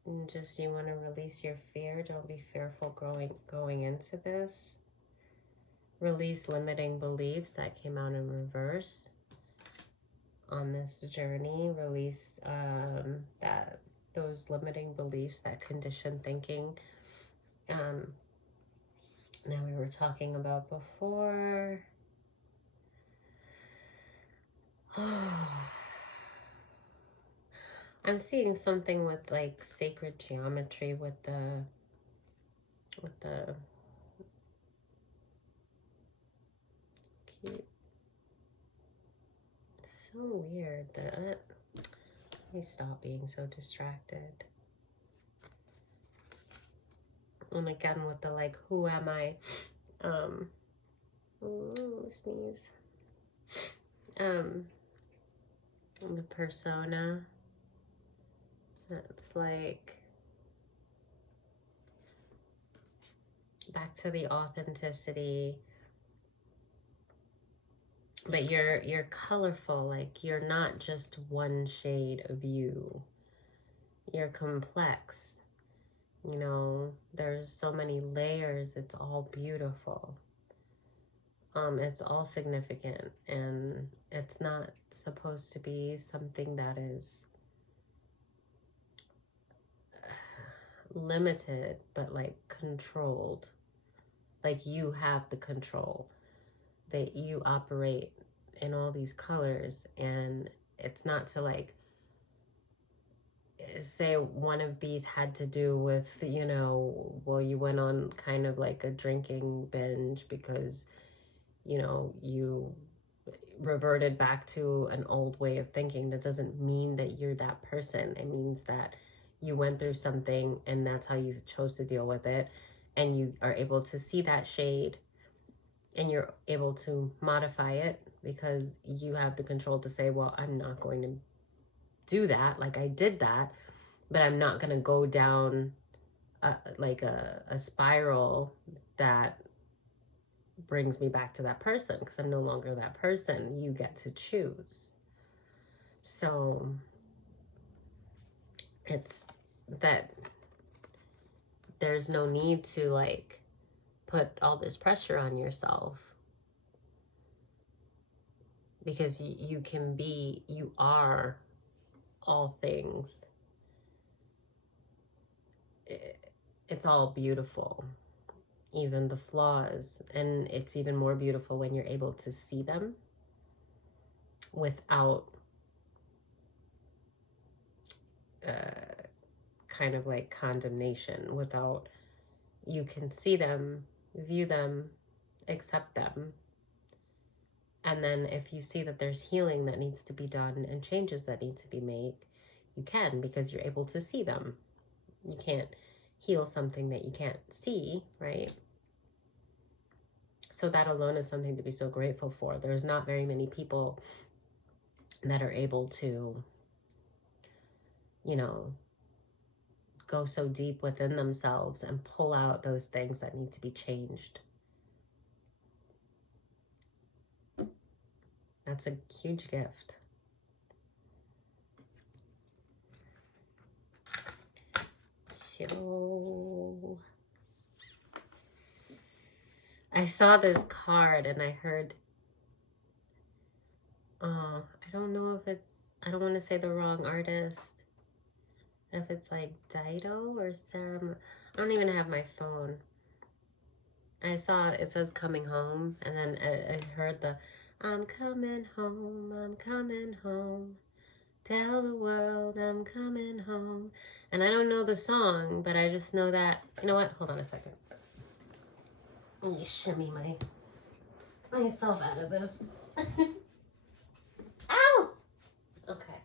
And just you want to release your fear. Don't be fearful going into this. Release limiting beliefs that came out in reverse on this journey. Release those limiting beliefs, that conditioned thinking that we were talking about before. I'm seeing something with like sacred geometry with the cute. So weird that let me stop being so distracted. And again with the like, who am I? Sneeze. The persona. It's like back to the authenticity. But you're colorful, like you're not just one shade of you. You're complex. You know, there's so many layers. It's all beautiful. It's all significant, and it's not supposed to be something that is limited, but like controlled. Like you have the control, that you operate in all these colors, and it's not to like say one of these had to do with, you know, well, you went on kind of like a drinking binge because, you know, you reverted back to an old way of thinking. That doesn't mean that you're that person. It means that you went through something and that's how you chose to deal with it, and you are able to see that shade and you're able to modify it because you have the control to say, well, I'm not going to do that. Like I did that, but I'm not going to go down like a spiral that brings me back to that person, because I'm no longer that person. You get to choose. So it's that there's no need to like put all this pressure on yourself, because you can be, you are all things. It's all beautiful, even the flaws, and it's even more beautiful when you're able to see them without kind of like condemnation. Without, you can see them, view them, accept them, and then if you see that there's healing that needs to be done and changes that need to be made, you can, because you're able to see them. You can't heal something that you can't see, right? So that alone is something to be so grateful for. There's not very many people that are able to, you know, go so deep within themselves and pull out those things that need to be changed. That's a huge gift. So I saw this card and I heard, I don't know if it's, I don't want to say the wrong artist, if it's like Dido or Sarah. I don't even have my phone. I saw it says coming home, and then I heard the I'm coming home, tell the world I'm coming home. And I don't know the song, but I just know that, you know what, hold on a second. Let me shimmy myself out of this. Ow! Okay.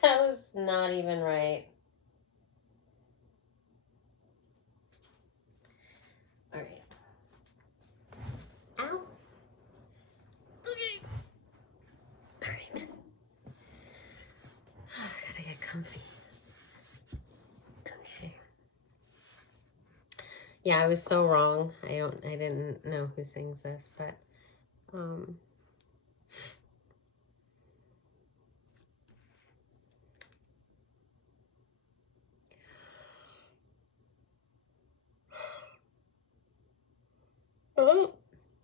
That was not even right. All right. Ow. Yeah, I was so wrong. I didn't know who sings this, but oh,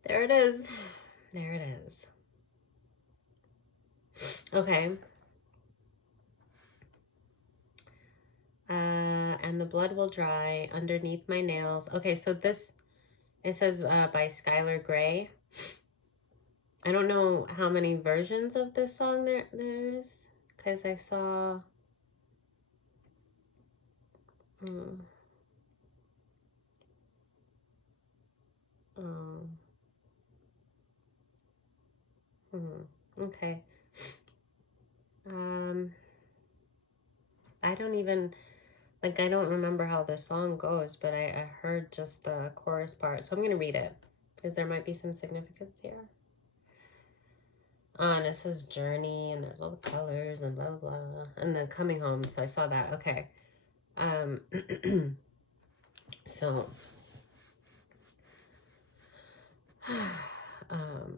there it is. There it is. Okay. And the blood will dry underneath my nails. Okay, so this, it says by Skylar Grey. I don't know how many versions of this song there is, because I saw... okay. I don't even... Like, I don't remember how the song goes, but I heard just the chorus part. So I'm going to read it, because there might be some significance here. And it says journey, and there's all the colors, and blah, blah, blah. And then coming home, so I saw that. Okay. So...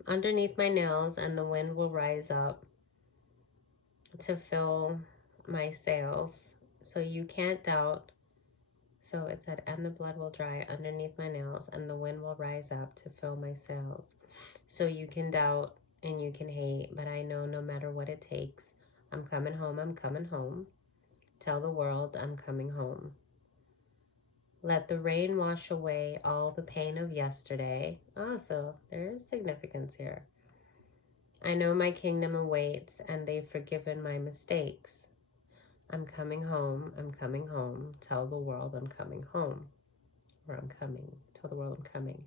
underneath my nails, and the wind will rise up to fill my sails. So you can't doubt. So it said, and the blood will dry underneath my nails, and the wind will rise up to fill my sails. So you can doubt and you can hate, but I know no matter what it takes, I'm coming home, I'm coming home. Tell the world I'm coming home. Let the rain wash away all the pain of yesterday. Oh, so there is significance here. I know my kingdom awaits, and they've forgiven my mistakes. I'm coming home, I'm coming home. Tell the world I'm coming home. Or I'm coming. Tell the world I'm coming.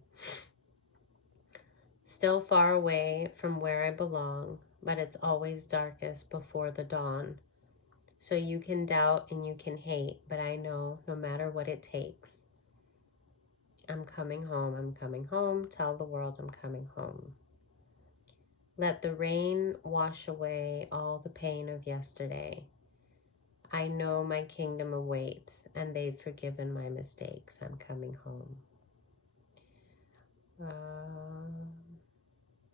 Still far away from where I belong, but it's always darkest before the dawn. So you can doubt and you can hate, but I know no matter what it takes, I'm coming home, I'm coming home. Tell the world I'm coming home. Let the rain wash away all the pain of yesterday. I know my kingdom awaits, and they've forgiven my mistakes. I'm coming home.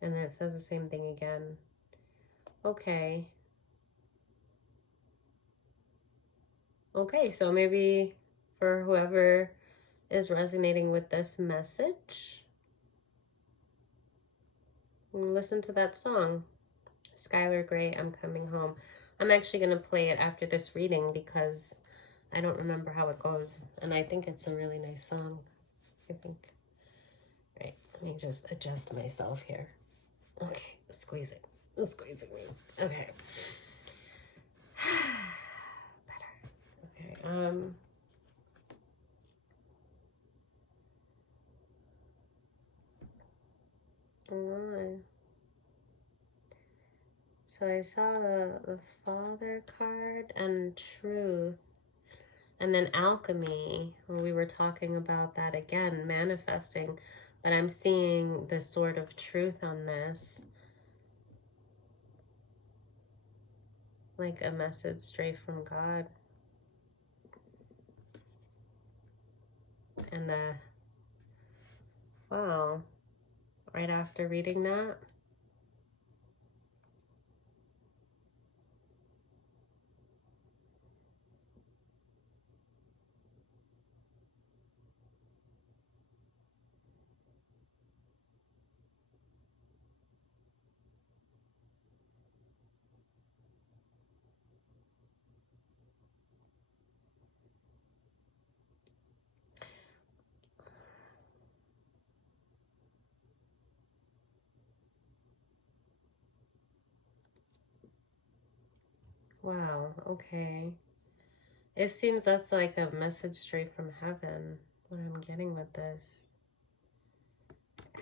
And then it says the same thing again. Okay. Okay, so maybe for whoever is resonating with this message, listen to that song, Skylar Grey, I'm Coming Home. I'm actually going to play it after this reading because I don't remember how it goes, and I think it's a really nice song, I think. Right, let me just adjust myself here. Okay, squeeze it. Squeezing me. Okay. Better. Okay, alright. So I saw the Father card and Truth, and then Alchemy, where we were talking about that again, manifesting, but I'm seeing the Sword of Truth on this, like a message straight from God. And wow, right after reading that, wow, okay. It seems that's like a message straight from heaven, what I'm getting with this.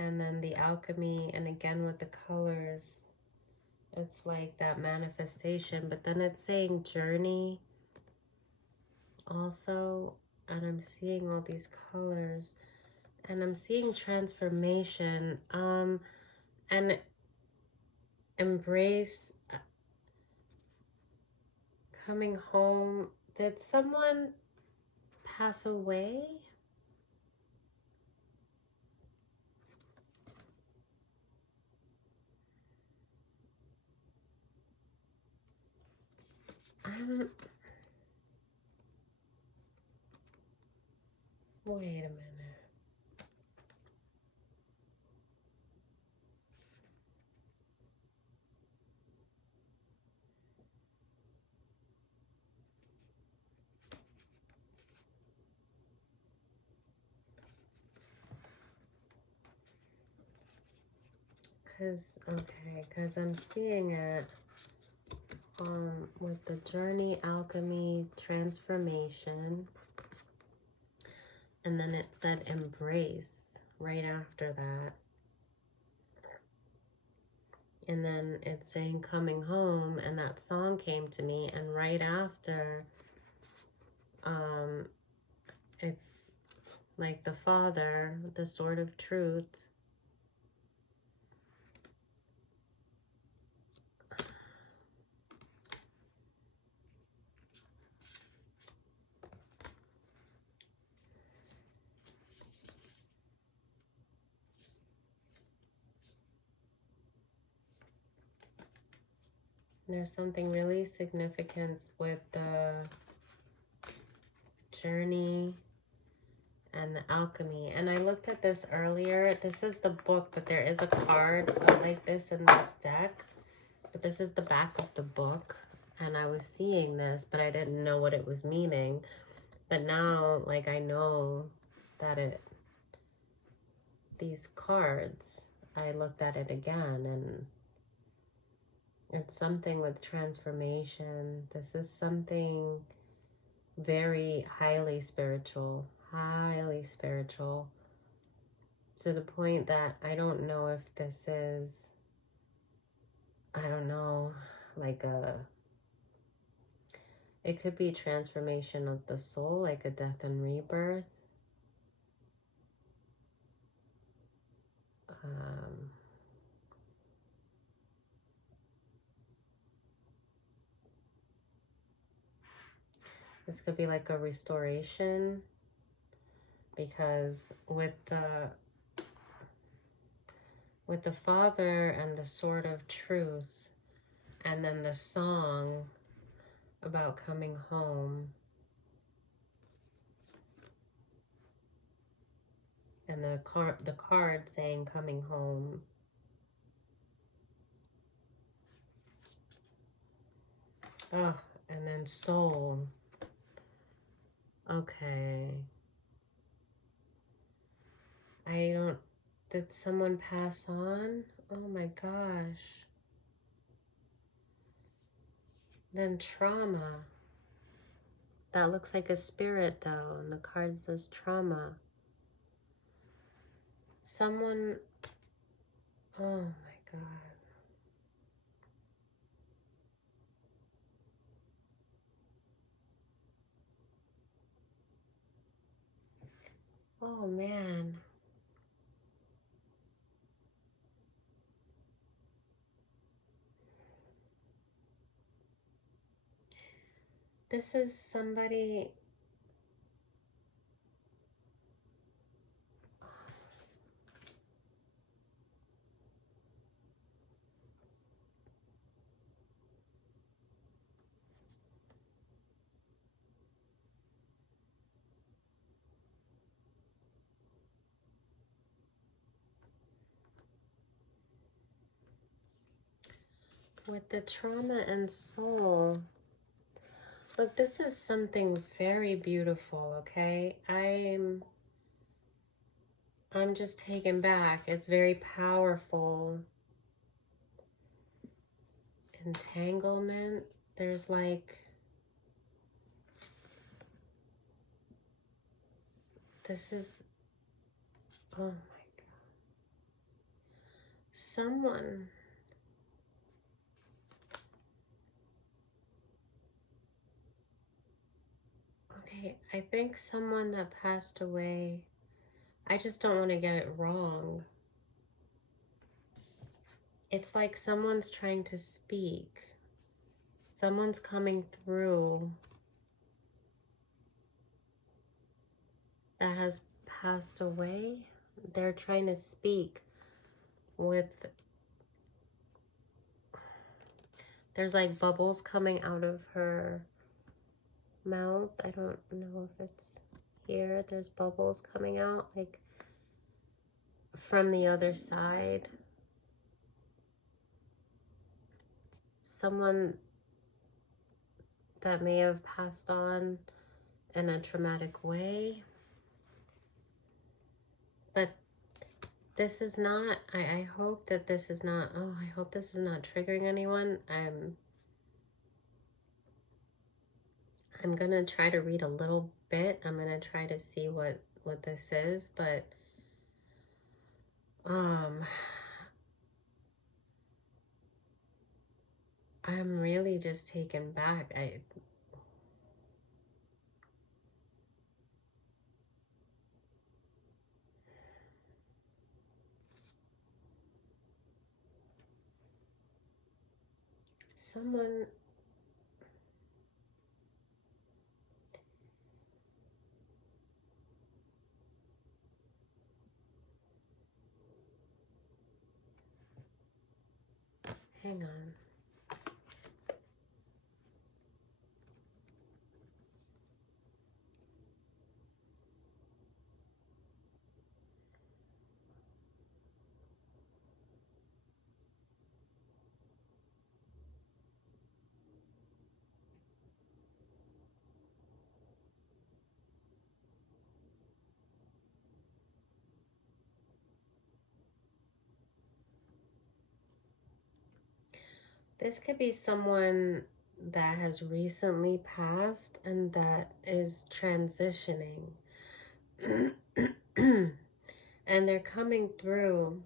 And then the alchemy, and again with the colors, it's like that manifestation, but then it's saying journey also, and I'm seeing all these colors, and I'm seeing transformation, and embrace, coming home. Did someone pass away? Wait a minute. Because I'm seeing it with the journey, alchemy, transformation, and then it said embrace right after that. And then it's saying coming home, and that song came to me, and right after, it's like the Father, the Sword of Truth. There's something really significant with the journey and the alchemy. And I looked at this earlier. This is the book, but there is a card like this in this deck. But this is the back of the book. And I was seeing this, but I didn't know what it was meaning. But now, like, I know that these cards, I looked at it again, and it's something with transformation. This is something very highly spiritual, to the point that I don't know if this is, I don't know, like it could be transformation of the soul, like a death and rebirth. This could be like a restoration, because with the Father and the Sword of Truth, and then the song about coming home, and the card saying coming home. Oh, and then soul. Okay. Did someone pass on? Oh my gosh. Then trauma. That looks like a spirit though, and the card says trauma. Someone, oh my God. Oh man. This is somebody. With the trauma and soul. Look, this is something very beautiful, okay? I'm just taken back. It's very powerful. Entanglement. There's like, this is, oh my God. Someone. Okay, I think someone that passed away. I just don't want to get it wrong. It's like someone's trying to speak. Someone's coming through that has passed away. They're trying to speak with, There's like bubbles coming out of her mouth. I don't know if it's here. There's bubbles coming out like from the other side. Someone that may have passed on in a traumatic way. But this is not, I hope that this is not, oh, I hope this is not triggering anyone. I'm gonna try to read a little bit. I'm gonna try to see what this is, but I'm really just taken back. Someone, hang on. This could be someone that has recently passed and that is transitioning. And they're coming through,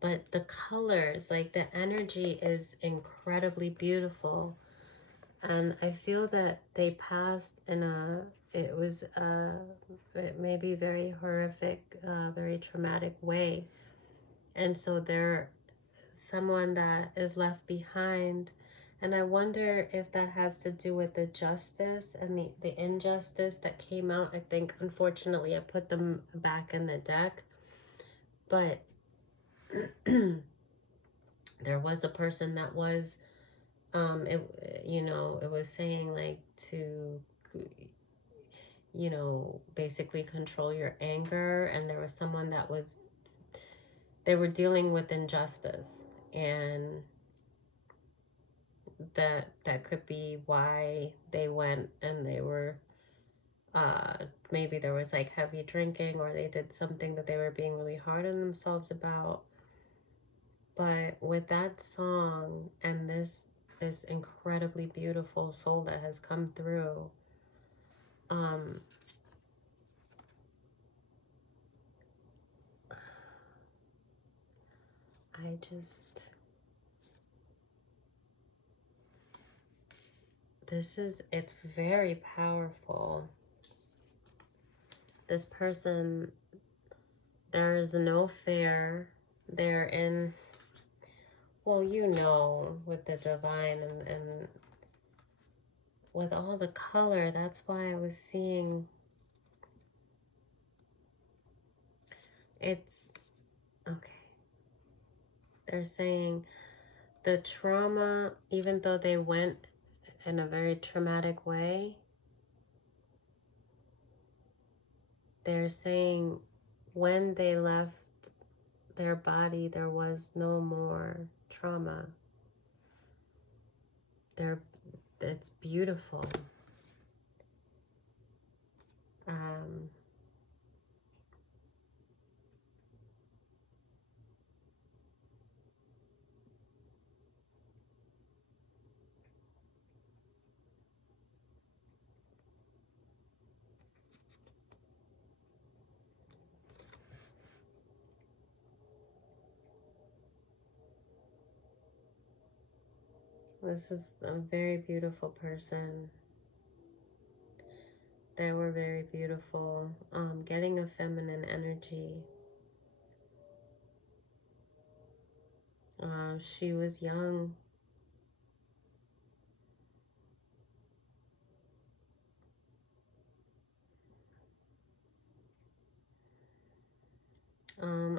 but the colors, like the energy is incredibly beautiful. And I feel that they passed in it was it may be very horrific, very traumatic way. And so they're someone that is left behind. And I wonder if that has to do with the justice and the injustice that came out. I think, unfortunately, I put them back in the deck. But there was a person that was, it was saying like to, basically control your anger. And there was someone that was, they were dealing with injustice. And that could be why they went, and they were maybe there was like heavy drinking, or they did something that they were being really hard on themselves about. But with that song and this incredibly beautiful soul that has come through, it's very powerful. This person, there is no fear. They're in, well, with the divine and with all the color, that's why I was seeing it's, okay. They're saying the trauma, even though they went in a very traumatic way, they're saying when they left their body, there was no more trauma. It's beautiful. This is a very beautiful person. They were very beautiful. Getting a feminine energy. She was young.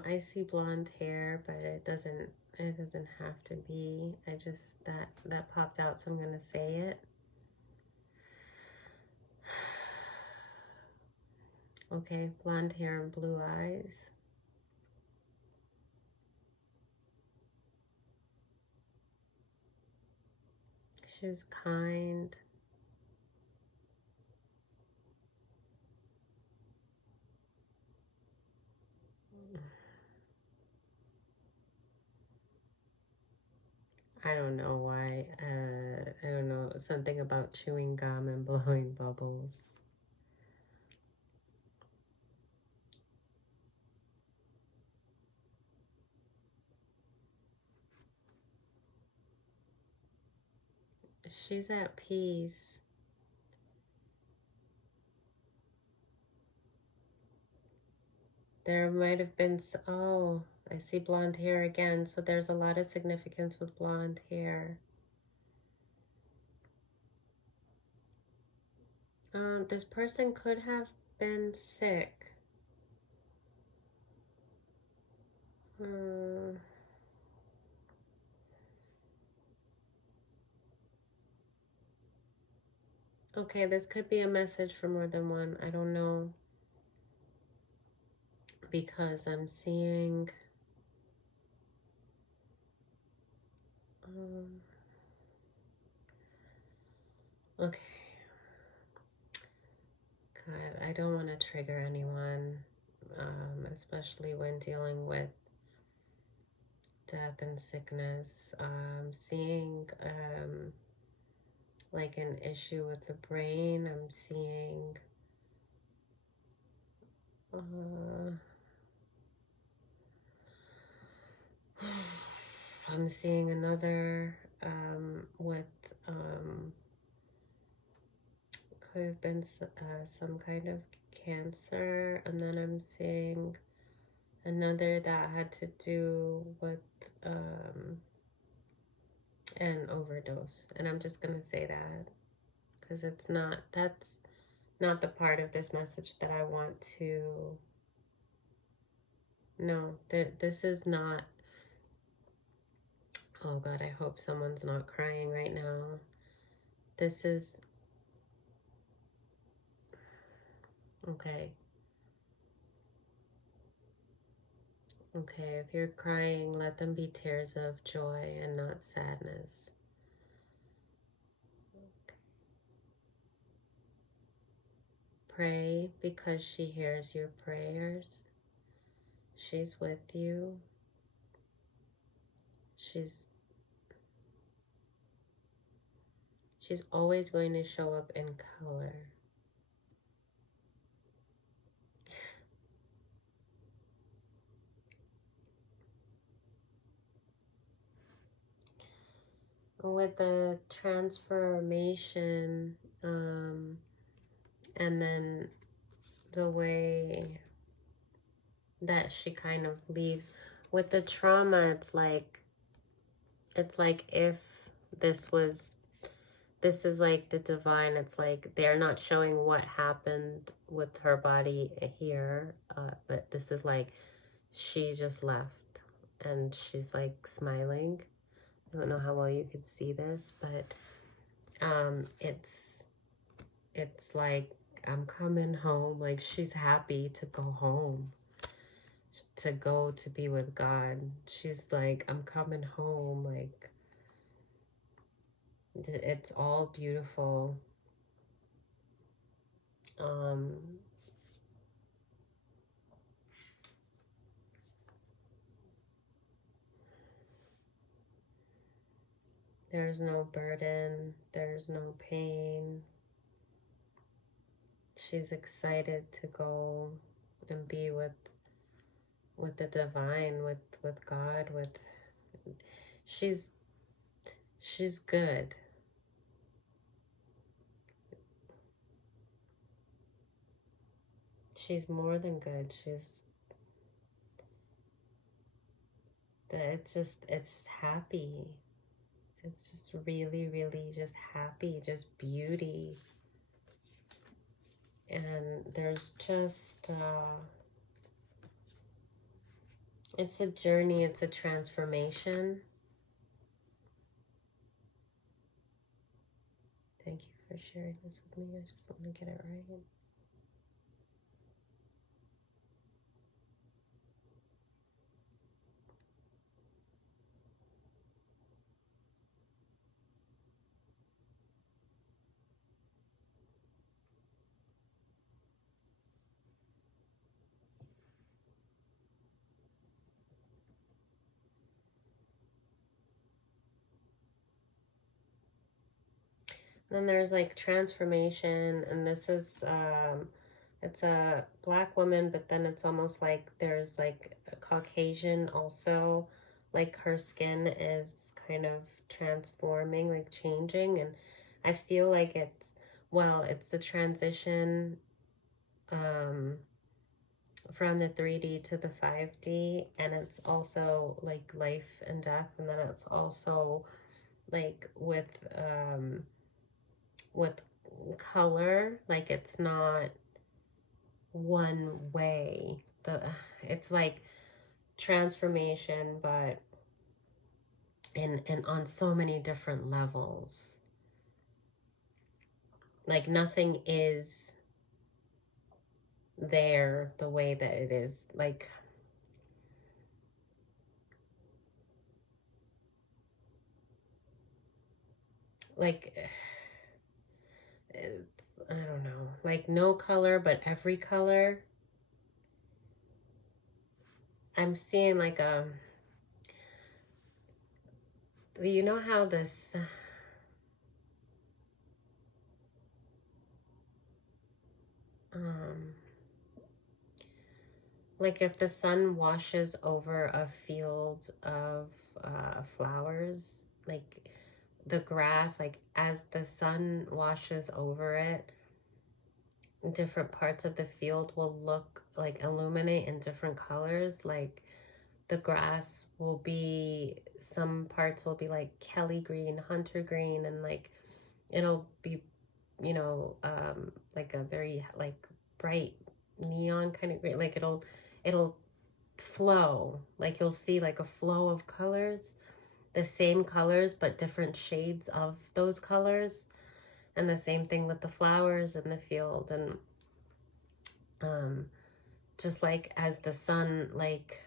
I see blonde hair, but it doesn't It doesn't have to be. I just, that popped out, so I'm going to say it. Okay, blonde hair and blue eyes. She was kind. I don't know why. I don't know. Something about chewing gum and blowing bubbles. She's at peace. There might have been, oh, I see blonde hair again. So there's a lot of significance with blonde hair. This person could have been sick. Okay, this could be a message for more than one. I don't know. Because I'm seeing... okay. God, I don't want to trigger anyone, especially when dealing with death and sickness. Seeing like an issue with the brain. I'm seeing I'm seeing another with could have been some kind of cancer, and then I'm seeing another that had to do with an overdose. And I'm just gonna say that because it's not, that's not the part of this message that I want to, no, this is not, oh God, I hope someone's not crying right now. This is, okay. Okay, if you're crying, let them be tears of joy and not sadness. Okay. Pray because she hears your prayers. She's with you. She's always going to show up in color. With the transformation, and then the way that she kind of leaves with the trauma, it's like if this is like the divine. It's like they're not showing what happened with her body here, but this is like she just left and she's like smiling. I don't know how well you could see this, but it's like, I'm coming home. Like, she's happy to go home, to go to be with God. She's like, I'm coming home. Like, it's all beautiful. There's no burden, there's no pain. She's excited to go and be with the divine, with God, she's good. She's more than good. It's just happy. It's just really, really just happy, just beauty. And there's just, It's a journey, it's a transformation. Thank you for sharing this with me. I just want to get it right. Then there's like transformation, and this is it's a black woman, but then it's almost like there's like a Caucasian also, like her skin is kind of transforming, like changing, and I feel like it's, well, it's the transition um from the 3D to the 5D, and it's also like life and death, and then it's also like with color, like it's not one way. It's like transformation, but and on so many different levels. Like nothing is there the way that it is. Like I don't know, like no color, but every color. I'm seeing like you know how this um like if the sun washes over a field of flowers, like the grass, like as the sun washes over it, different parts of the field will look like illuminate in different colors. Like the grass will be, some parts will be like Kelly green, hunter green, and like it'll be, like a very like bright neon kind of green. Like it'll flow, like you'll see like a flow of colors, the same colors but different shades of those colors. And the same thing with the flowers in the field. And um just like as the sun like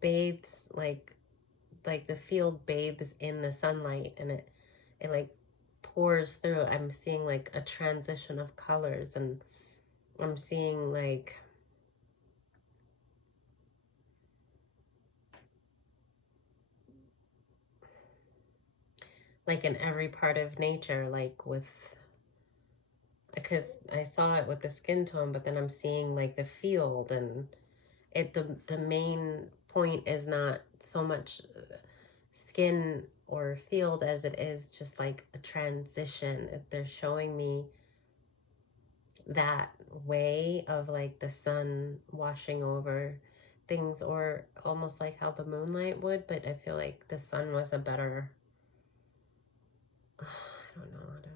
bathes, like the field bathes in the sunlight, and it like pours through, I'm seeing like a transition of colors, and I'm seeing like in every part of nature, like with, because I saw it with the skin tone, but then I'm seeing like the field, and the main point is not so much skin or field as it is just like a transition. If they're showing me that way of like the sun washing over things, or almost like how the moonlight would, but I feel like the sun was a better I don't know how to,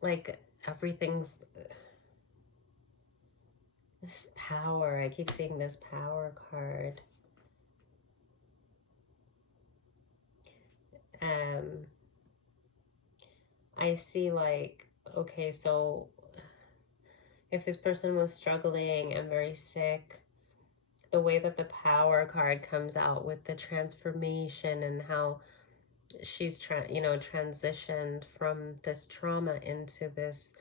like everything's this power. I keep seeing this power card. um I see like, okay, so if this person was struggling and very sick, the way that the power card comes out with the transformation and how she's transitioned from this trauma into this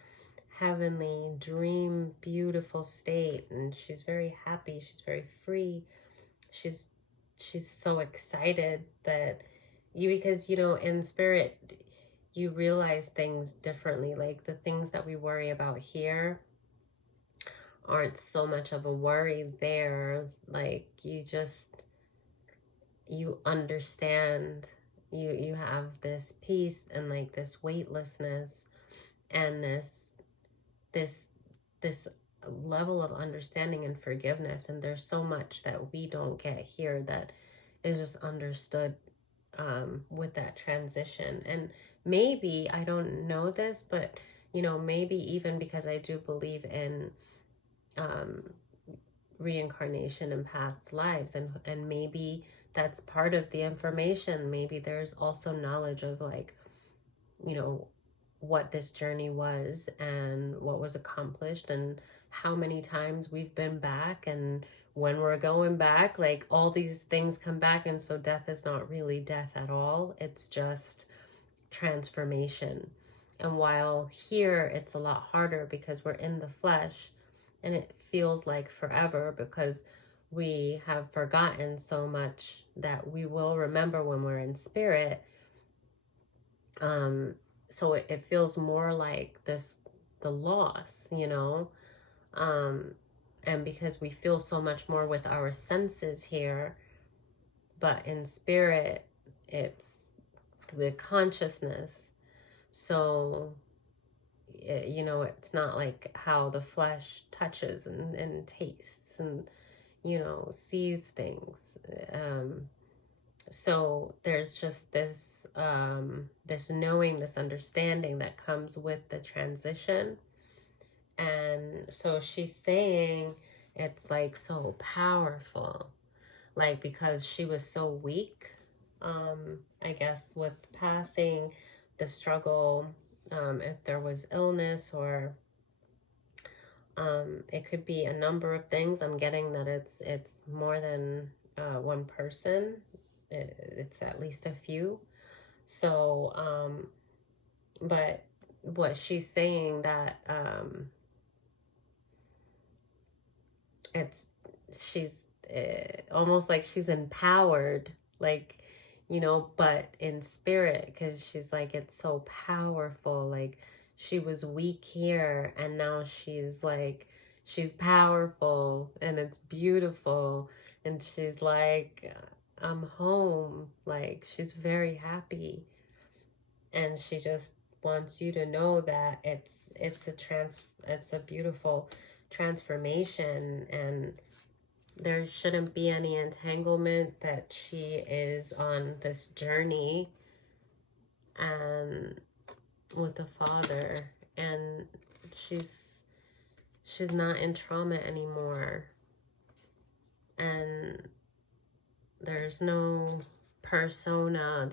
heavenly dream beautiful state, and she's very happy, she's very free, she's she's so excited that because in spirit you realize things differently. Like the things that we worry about here aren't so much of a worry there. Like you understand, you have this peace and like this weightlessness, and this this level of understanding and forgiveness. And there's so much that we don't get here that is just understood with that transition. And maybe, I don't know this, but you know, maybe even because I do believe in um, reincarnation and past lives, and maybe that's part of the information. Maybe there's also knowledge of, like, you know, what this journey was and what was accomplished and how many times we've been back, and when we're going back, like, all these things come back. And so death is not really death at all, it's just transformation. And while here it's a lot harder because we're in the flesh, and it feels like forever because we have forgotten so much that we will remember when we're in spirit. So it feels more like the loss, you know. And because we feel so much more with our senses here, but in spirit it's the consciousness. So you know, it's not like how the flesh touches and tastes and, you know, sees things. So there's just this knowing, this understanding that comes with the transition. And so she's saying it's like so powerful, like, because she was so weak, I guess, with passing, the struggle, if there was illness, or it could be a number of things. I'm getting that it's more than one person. It's at least a few. So but what she's saying, that it's she's almost like she's empowered, like, you know, but in spirit, because she's like, it's so powerful. Like, she was weak here and now she's like, she's powerful and it's beautiful. And she's like, I'm home. Like, she's very happy. And she just wants you to know that it's a beautiful transformation, and there shouldn't be any entanglement, that she is on this journey and with the Father, and she's not in trauma anymore, and there's no persona,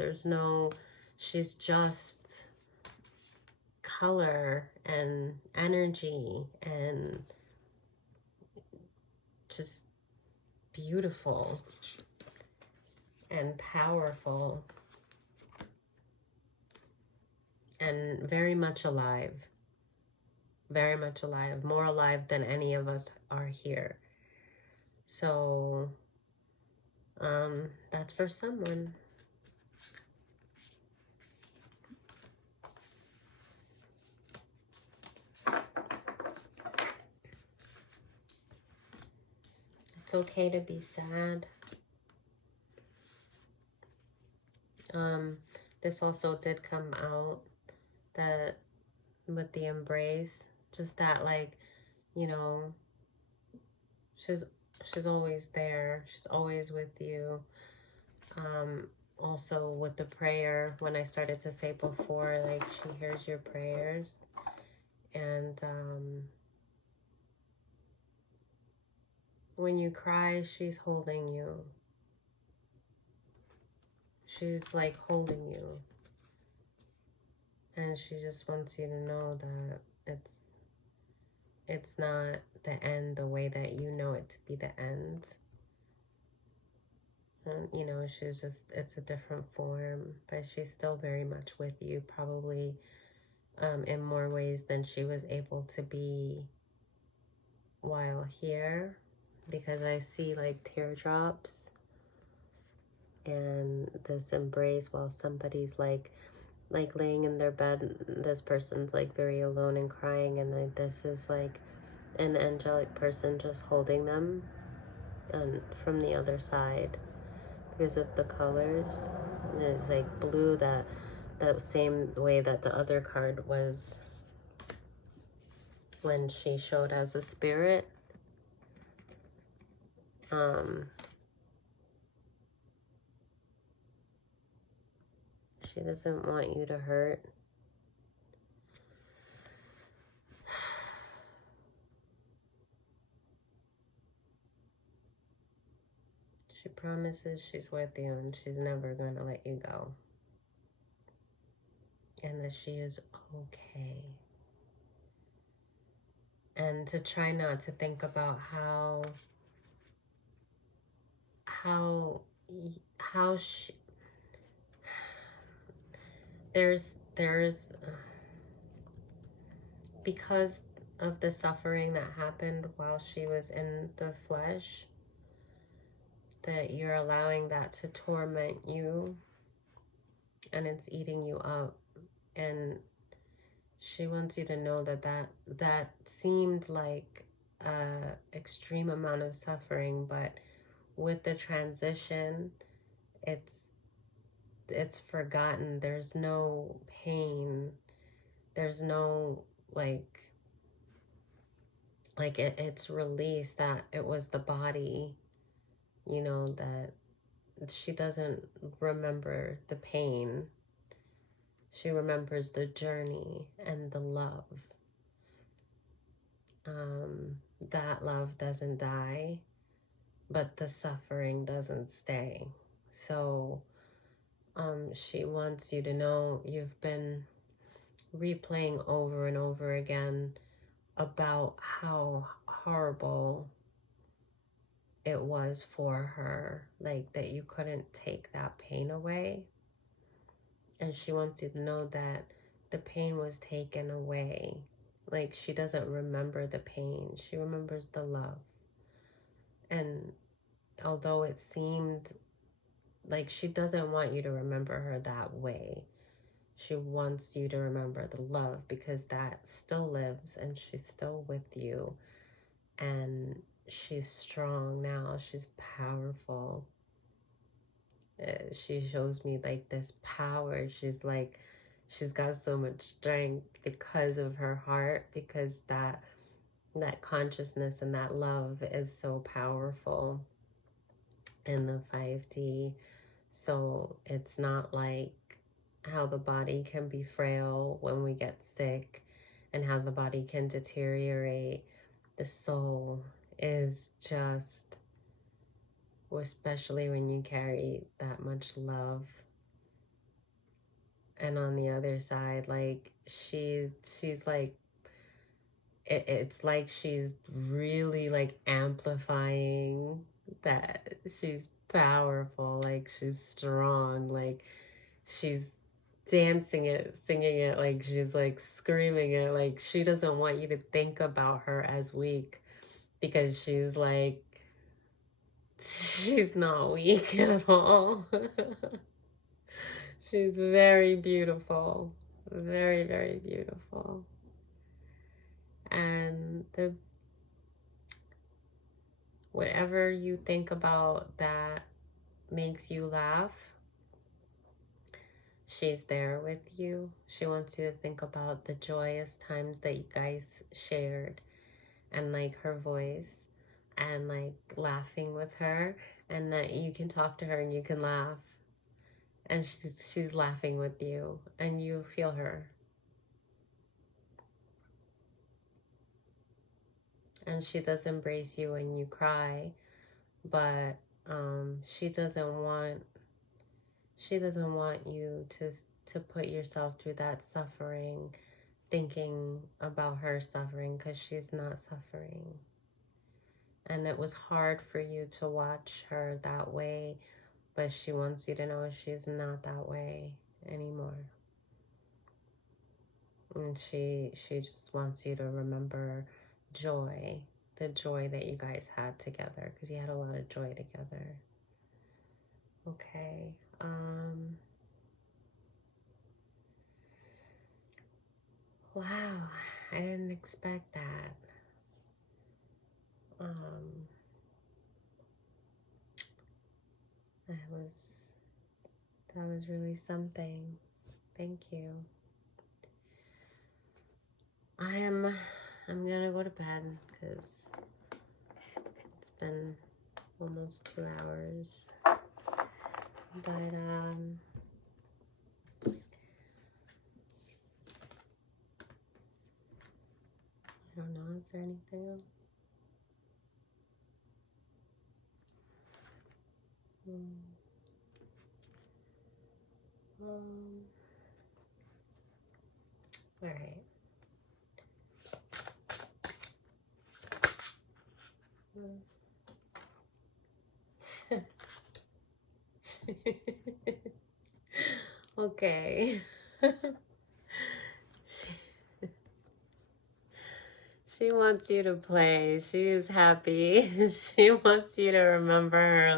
she's just color and energy and just beautiful and powerful and very much alive, more alive than any of us are here. So that's for someone. It's okay to be sad. This also did come out, that with the embrace, just that, like, you know, she's always there. She's always with you. Also with the prayer, when I started to say before, like, she hears your prayers. And when you cry, she's holding you. She's like holding you. And she just wants you to know that it's not the end the way that you know it to be the end. And, you know, it's a different form, but she's still very much with you, probably in more ways than she was able to be while here, because I see like teardrops and this embrace while somebody's like laying in their bed. This person's like very alone and crying, and like this is like an angelic person just holding them, and from the other side, because of the colors, there's like blue, that same way that the other card was when she showed as a spirit. She doesn't want you to hurt. She promises she's with you and she's never going to let you go. And that she is okay. And to try not to think about how she, there's because of the suffering that happened while she was in the flesh, that you're allowing that to torment you and it's eating you up. And she wants you to know that that seemed like a extreme amount of suffering, but with the transition, it's forgotten. There's no pain. There's no it's released, that it was the body, you know, that she doesn't remember the pain. She remembers the journey and the love. That love doesn't die, but the suffering doesn't stay. So she wants you to know you've been replaying over and over again about how horrible it was for her, like that you couldn't take that pain away. And she wants you to know that the pain was taken away. Like, she doesn't remember the pain, she remembers the love. And although it seemed like she doesn't want you to remember her that way, she wants you to remember the love, because that still lives and she's still with you. And she's strong now. She's powerful. She shows me like this power. She's got so much strength because of her heart, because that consciousness and that love is so powerful in the 5D. So it's not like how the body can be frail when we get sick and how the body can deteriorate. The soul is just, especially when you carry that much love. And on the other side, like she's like, it's like she's really like amplifying that she's powerful, like she's strong, like she's dancing it, singing it, like she's like screaming it. Like she doesn't want you to think about her as weak, because she's like, she's not weak at all. She's very beautiful, very, very beautiful. And whatever you think about that makes you laugh, she's there with you. She wants you to think about the joyous times that you guys shared, and like her voice, and like laughing with her, and that you can talk to her and you can laugh, and she's laughing with you and you feel her. And she does embrace you when you cry, but she doesn't want you to put yourself through that suffering, thinking about her suffering, because she's not suffering. And it was hard for you to watch her that way, but she wants you to know she's not that way anymore. And she just wants you to remember joy, the joy that you guys had together, because you had a lot of joy together. Okay. Wow, I didn't expect that. That was really something. Thank you. I'm gonna go to bed because it's been almost 2 hours. But All right. Okay. She wants you to play. She's happy. She wants you to remember her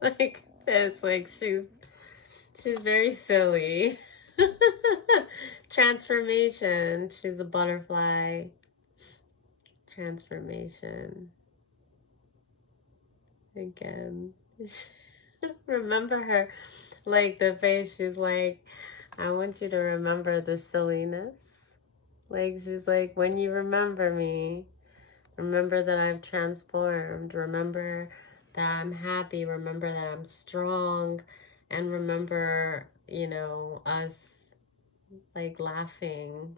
like this. Like she's very silly. Transformation. She's a butterfly. Transformation. Again. Remember her. Like the face, she's like, I want you to remember the silliness. Like she's like, when you remember me, remember that I've transformed. Remember that I'm happy. Remember that I'm strong. And remember, us like laughing.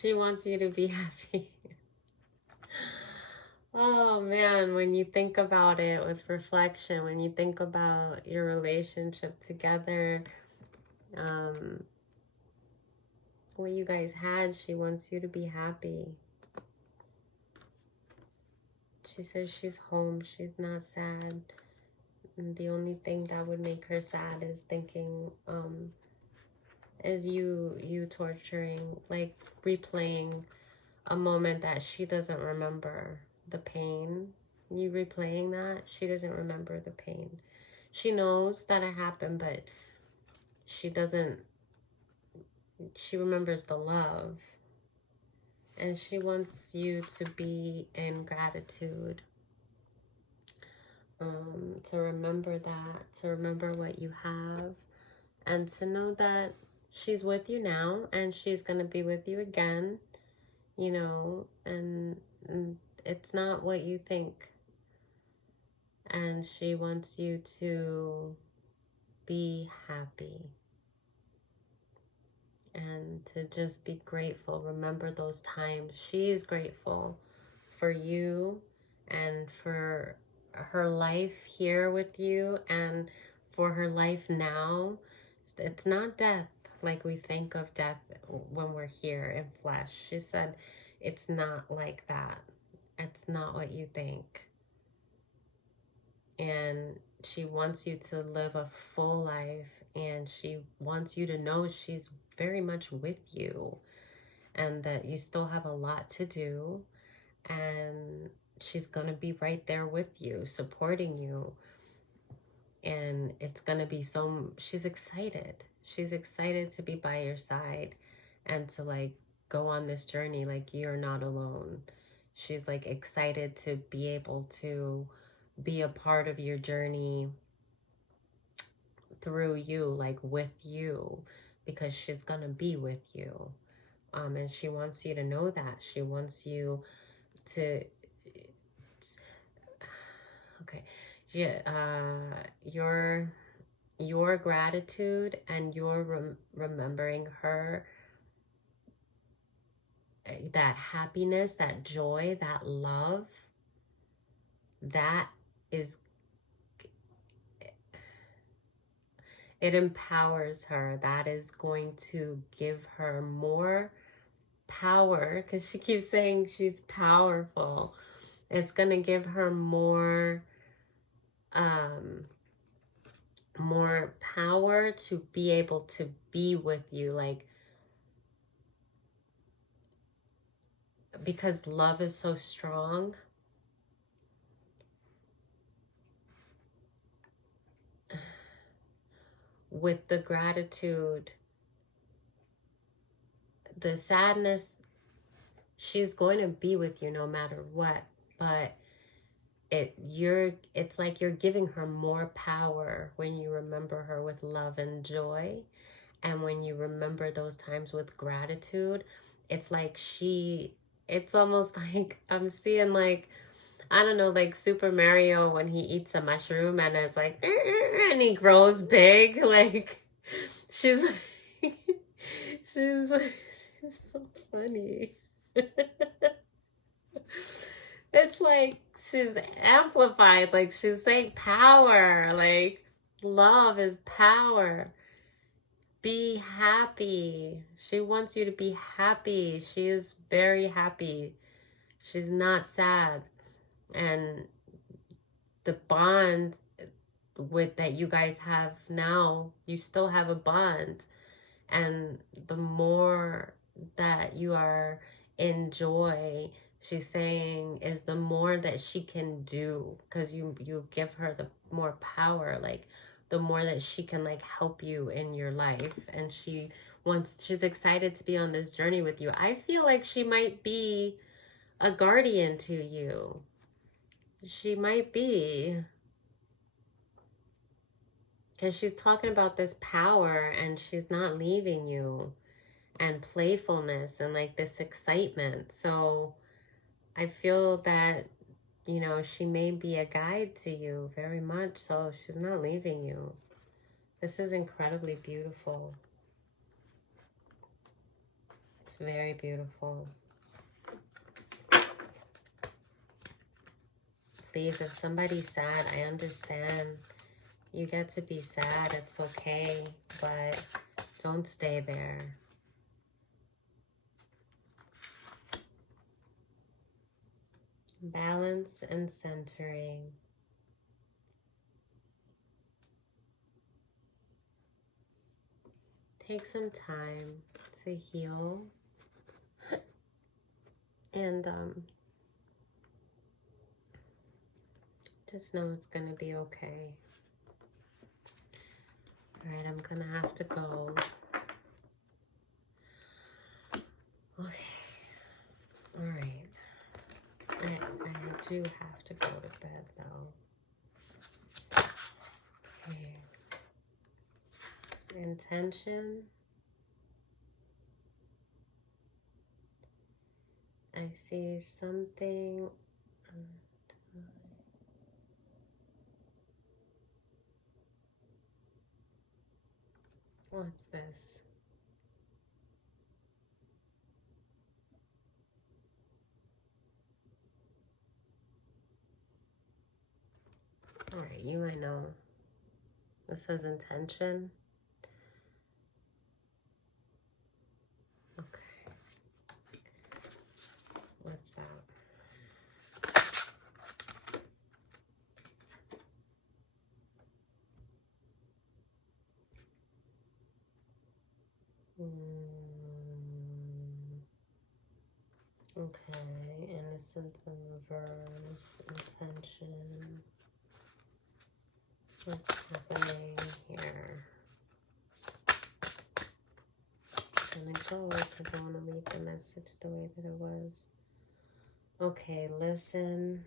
She wants you to be happy. Oh man, when you think about it with reflection, when you think about your relationship together, what you guys had, she wants you to be happy. She says she's home, she's not sad. And the only thing that would make her sad is thinking, is you torturing, like replaying a moment that she doesn't remember, the pain. You replaying that, she doesn't remember the pain. She knows that it happened, but she remembers the love. And she wants you to be in gratitude. To remember that, to remember what you have, and to know that she's with you now and she's going to be with you again, and it's not what you think. And she wants you to be happy and to just be grateful. Remember those times. She is grateful for you and for her life here with you and for her life now. It's not death like we think of death when we're here in flesh. She said it's not like that. It's not what you think. And she wants you to live a full life, and she wants you to know she's very much with you and that you still have a lot to do, and she's going to be right there with you, supporting you. And it's going to be she's excited. She's excited to be by your side and to like go on this journey. Like you're not alone. She's like excited to be able to be a part of your journey through you, like with you, because she's going to be with you. And she wants you to know that. She wants you to, okay, yeah, your gratitude and your remembering her, that happiness, that joy, that love, that is, it empowers her. That is going to give her more power, because she keeps saying she's powerful. It's going to give her more power to be able to be with you, like, because love is so strong. With the gratitude, the sadness, she's going to be with you no matter what, but it's like you're giving her more power when you remember her with love and joy. And when you remember those times with gratitude, it's like it's almost like I'm seeing, like, I don't know, like Super Mario when he eats a mushroom and it's like, and he grows big. Like, she's like, she's so funny. It's like She's amplified. Like, she's saying power. Like, love is power. Be happy. She wants you to be happy. She is very happy. She's not sad. And the bond with that you guys have now, you still have a bond. And the more that you are in joy, she's saying, is the more that she can do, because you give her the more power, like the more that she can like help you in your life. And she's excited to be on this journey with you. I feel like she might be a guardian to you. She might be, because she's talking about this power and she's not leaving you, and playfulness and like this excitement. So I feel that, you know, she may be a guide to you very much. So she's not leaving you. This is incredibly beautiful. It's very beautiful. Please, if somebody's sad, I understand. You get to be sad. It's okay. But don't stay there. Balance and centering. Take some time to heal. And just know it's going to be okay. All right, I'm going to have to go. Okay. All right. I do have to go to bed, though. Okay. Intention. I see something. What's this? All right, you might know. This says intention. Okay. What's that? Okay, innocence in reverse, intention. What's happening here? I'm gonna go because I want to read the message the way that it was. Okay, listen.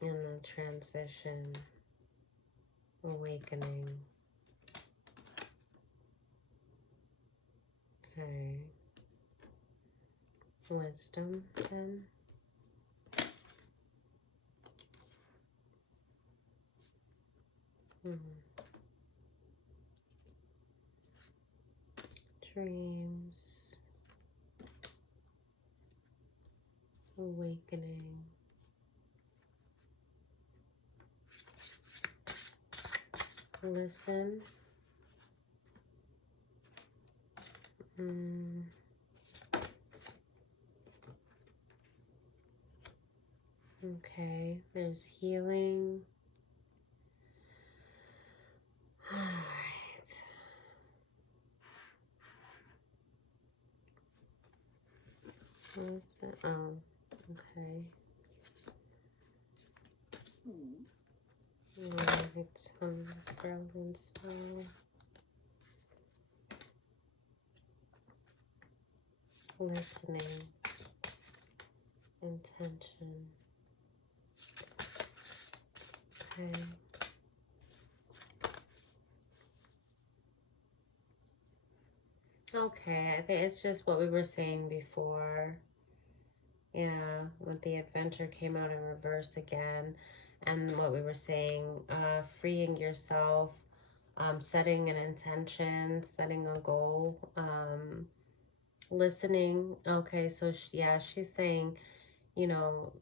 In the transition, awakening. Okay. Wisdom, then. Dreams. Awakening. Listen. Okay, there's healing. All right. What's that? Oh, okay. It's on this Berlin style. Listening. Intention. Okay. Okay, I think it's just what we were saying before. Yeah, when the adventure came out in reverse again. And what we were saying, freeing yourself, setting an intention, setting a goal, listening. Okay, so yeah, she's saying, you know,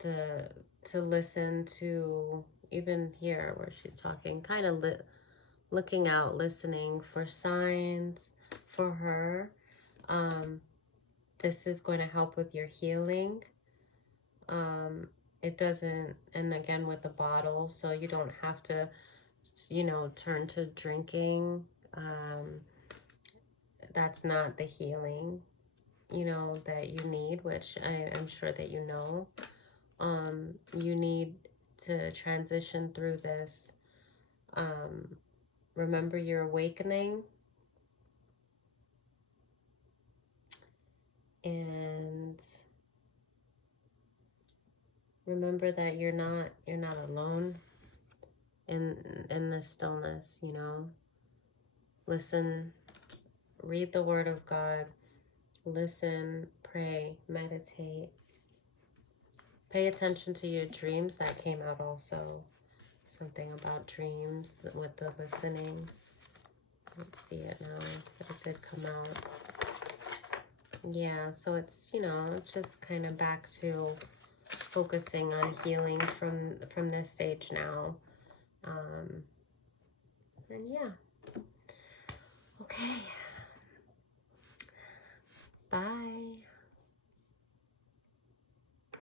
to listen to, even here where she's talking, kind of looking out, listening for signs for her. This is going to help with your healing. It doesn't, and again with the bottle, so you don't have to, you know, turn to drinking. That's not the healing, you know, that you need, which I'm sure that you know. You need to transition through this. Remember your awakening, and remember that you're not alone in the stillness, you know. Listen, read the word of God, listen, pray, meditate. Pay attention to your dreams. That came out also. Something about dreams with the listening. Let's see it now, but it did come out. Yeah, so it's, you know, it's just kind of back to focusing on healing from this stage now. And yeah. Okay. Bye.